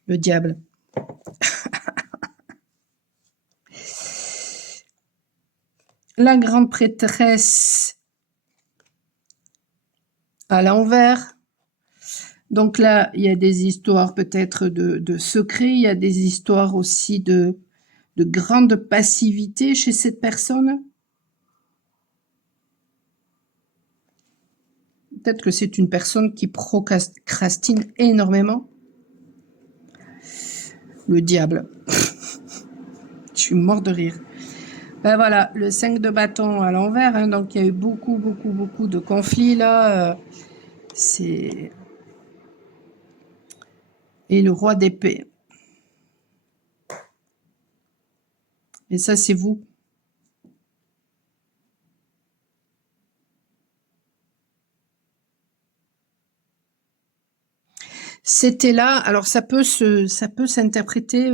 le diable. La grande prêtresse à l'envers. Donc là, il y a des histoires peut-être de secrets, il y a des histoires aussi de grande passivité chez cette personne. Peut-être que c'est une personne qui procrastine énormément. le diable. Je suis mort de rire. Ben voilà, le 5 de bâton à l'envers, hein, donc il y a eu beaucoup de conflits là. C'est... Et le roi d'épée. Et ça, c'est vous. C'était là, alors ça peut s'interpréter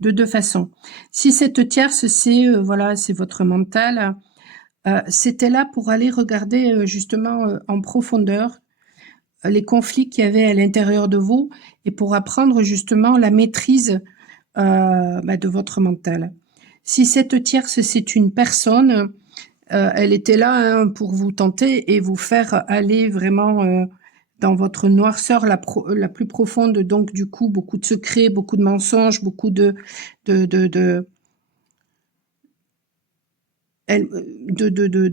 de deux façons. Si cette tierce, c'est voilà, c'est votre mental, c'était là pour aller regarder justement en profondeur les conflits qu'il y avait à l'intérieur de vous et pour apprendre justement la maîtrise de votre mental. Si cette tierce, c'est une personne, elle était là hein, pour vous tenter et vous faire aller vraiment dans votre noirceur la plus profonde. Donc du coup, beaucoup de secrets, beaucoup de mensonges, beaucoup de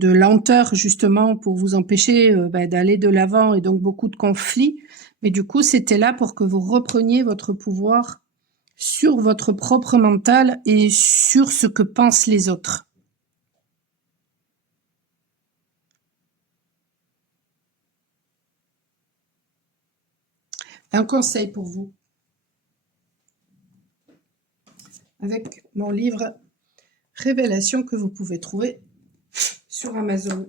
lenteur justement pour vous empêcher d'aller de l'avant et donc beaucoup de conflits. Mais du coup, c'était là pour que vous repreniez votre pouvoir sur votre propre mental et sur ce que pensent les autres. Un conseil pour vous. Avec mon livre Révélation que vous pouvez trouver sur Amazon.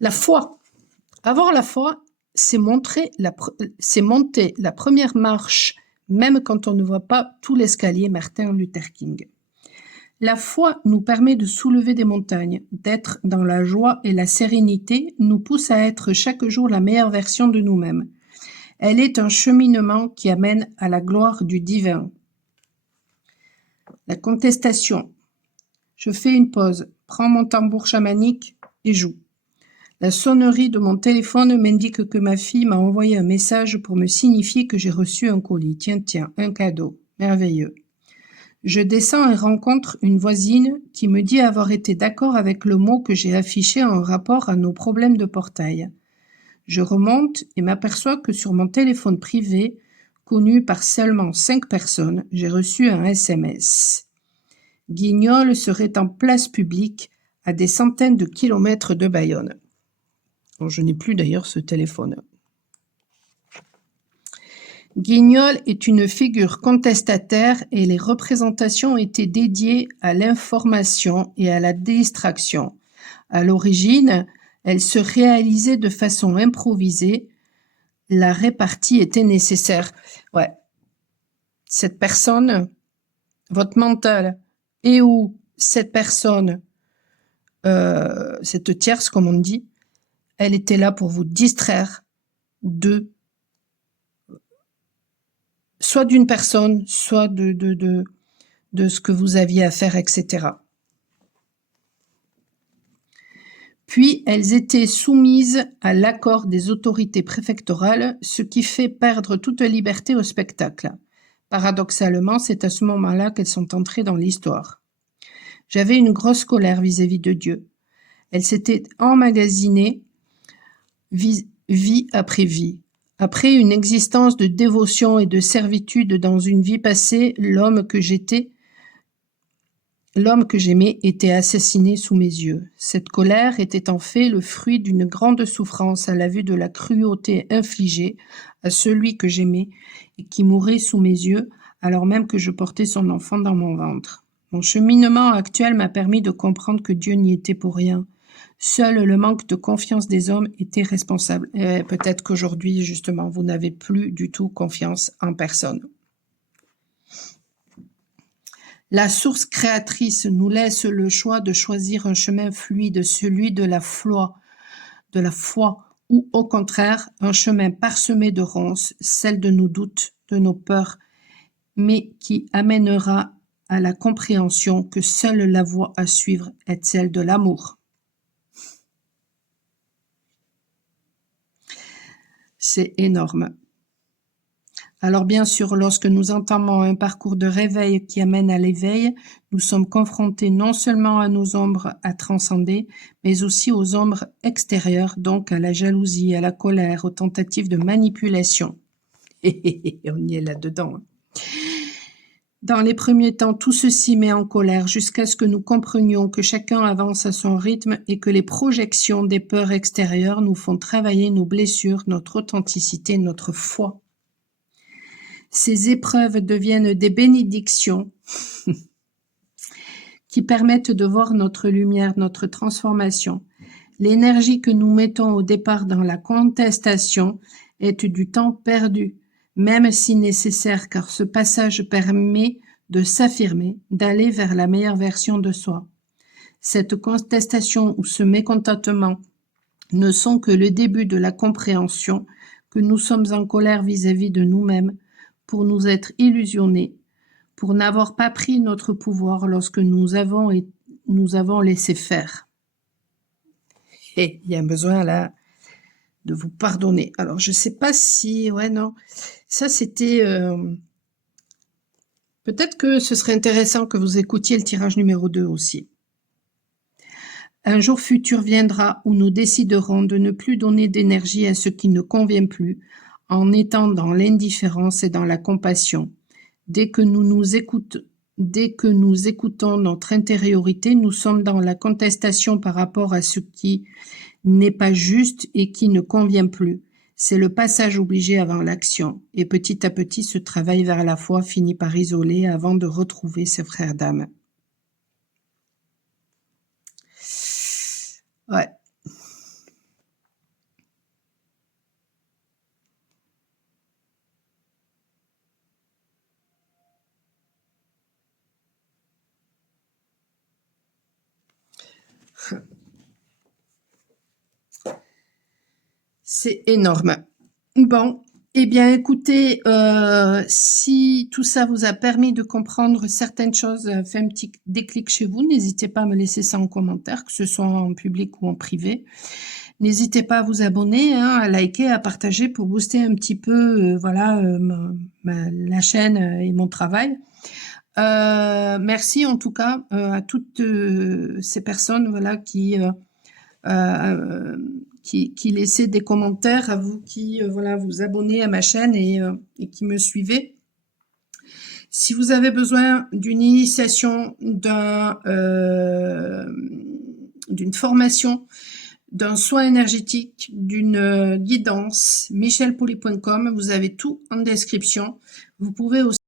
La foi. Avoir la foi, c'est monter la première marche, même quand on ne voit pas tout l'escalier. Martin Luther King. La foi nous permet de soulever des montagnes, d'être dans la joie et la sérénité, nous pousse à être chaque jour la meilleure version de nous-mêmes. Elle est un cheminement qui amène à la gloire du divin. La contestation. Je fais une pause, prends mon tambour chamanique et joue. La sonnerie de mon téléphone m'indique que ma fille m'a envoyé un message pour me signifier que j'ai reçu un colis. Tiens, un cadeau. Merveilleux. Je descends et rencontre une voisine qui me dit avoir été d'accord avec le mot que j'ai affiché en rapport à nos problèmes de portail. Je remonte et m'aperçois que sur mon téléphone privé, connu par seulement 5 personnes, j'ai reçu un SMS. Guignol serait en place publique à des centaines de kilomètres de Bayonne. Bon, je n'ai plus d'ailleurs ce téléphone. Guignol est une figure contestataire et les représentations étaient dédiées à l'information et à la distraction. À l'origine, elles se réalisaient de façon improvisée. La répartie était nécessaire. Ouais. Cette personne, votre mental, et où cette personne, cette tierce, comme on dit, elle était là pour vous distraire de soit d'une personne, soit de ce que vous aviez à faire, etc. Puis, elles étaient soumises à l'accord des autorités préfectorales, ce qui fait perdre toute liberté au spectacle. Paradoxalement, c'est à ce moment-là qu'elles sont entrées dans l'histoire. J'avais une grosse colère vis-à-vis de Dieu. Elle s'était emmagasinée vie après vie. Après une existence de dévotion et de servitude dans une vie passée, l'homme que j'aimais était assassiné sous mes yeux. Cette colère était en fait le fruit d'une grande souffrance à la vue de la cruauté infligée à celui que j'aimais et qui mourait sous mes yeux alors même que je portais son enfant dans mon ventre. Mon cheminement actuel m'a permis de comprendre que Dieu n'y était pour rien. Seul le manque de confiance des hommes était responsable. Et peut-être qu'aujourd'hui, justement, vous n'avez plus du tout confiance en personne. La source créatrice nous laisse le choix de choisir un chemin fluide, celui de la foi, ou au contraire, un chemin parsemé de ronces, celle de nos doutes, de nos peurs, mais qui amènera à la compréhension que seule la voie à suivre est celle de l'amour. C'est énorme. Alors bien sûr, lorsque nous entamons un parcours de réveil qui amène à l'éveil, nous sommes confrontés non seulement à nos ombres à transcender, mais aussi aux ombres extérieures, donc à la jalousie, à la colère, aux tentatives de manipulation. Et on y est là-dedans. Dans les premiers temps, tout ceci met en colère jusqu'à ce que nous comprenions que chacun avance à son rythme et que les projections des peurs extérieures nous font travailler nos blessures, notre authenticité, notre foi. Ces épreuves deviennent des bénédictions qui permettent de voir notre lumière, notre transformation. L'énergie que nous mettons au départ dans la contestation est du temps perdu, même si nécessaire, car ce passage permet de s'affirmer, d'aller vers la meilleure version de soi. Cette contestation ou ce mécontentement ne sont que le début de la compréhension que nous sommes en colère vis-à-vis de nous-mêmes, pour nous être illusionnés, pour n'avoir pas pris notre pouvoir lorsque nous avons laissé faire. Et il y a un besoin là de vous pardonner. Alors je sais pas si... Ouais, non. Ça c'était... Peut-être que ce serait intéressant que vous écoutiez le tirage numéro 2 aussi. Un jour futur viendra où nous déciderons de ne plus donner d'énergie à ce qui ne convient plus, en étant dans l'indifférence et dans la compassion. Dès que nous écoutons notre intériorité, nous sommes dans la contestation par rapport à ce qui n'est pas juste et qui ne convient plus. C'est le passage obligé avant l'action, et petit à petit ce travail vers la foi finit par isoler avant de retrouver ses frères d'âme. Ouais. C'est énorme. Bon, eh bien écoutez, si tout ça vous a permis de comprendre certaines choses, fait un petit déclic chez vous, n'hésitez pas à me laisser ça en commentaire, que ce soit en public ou en privé. N'hésitez pas à vous abonner, hein, à liker, à partager pour booster un petit peu voilà, la chaîne et mon travail. Merci en tout cas à toutes ces personnes voilà, qui laissaient des commentaires, à vous qui voilà, vous abonnez à ma chaîne et qui me suivez. Si vous avez besoin d'une initiation, d'une formation, d'un soin énergétique, d'une guidance, michelpoly.com, vous avez tout en description. Vous pouvez aussi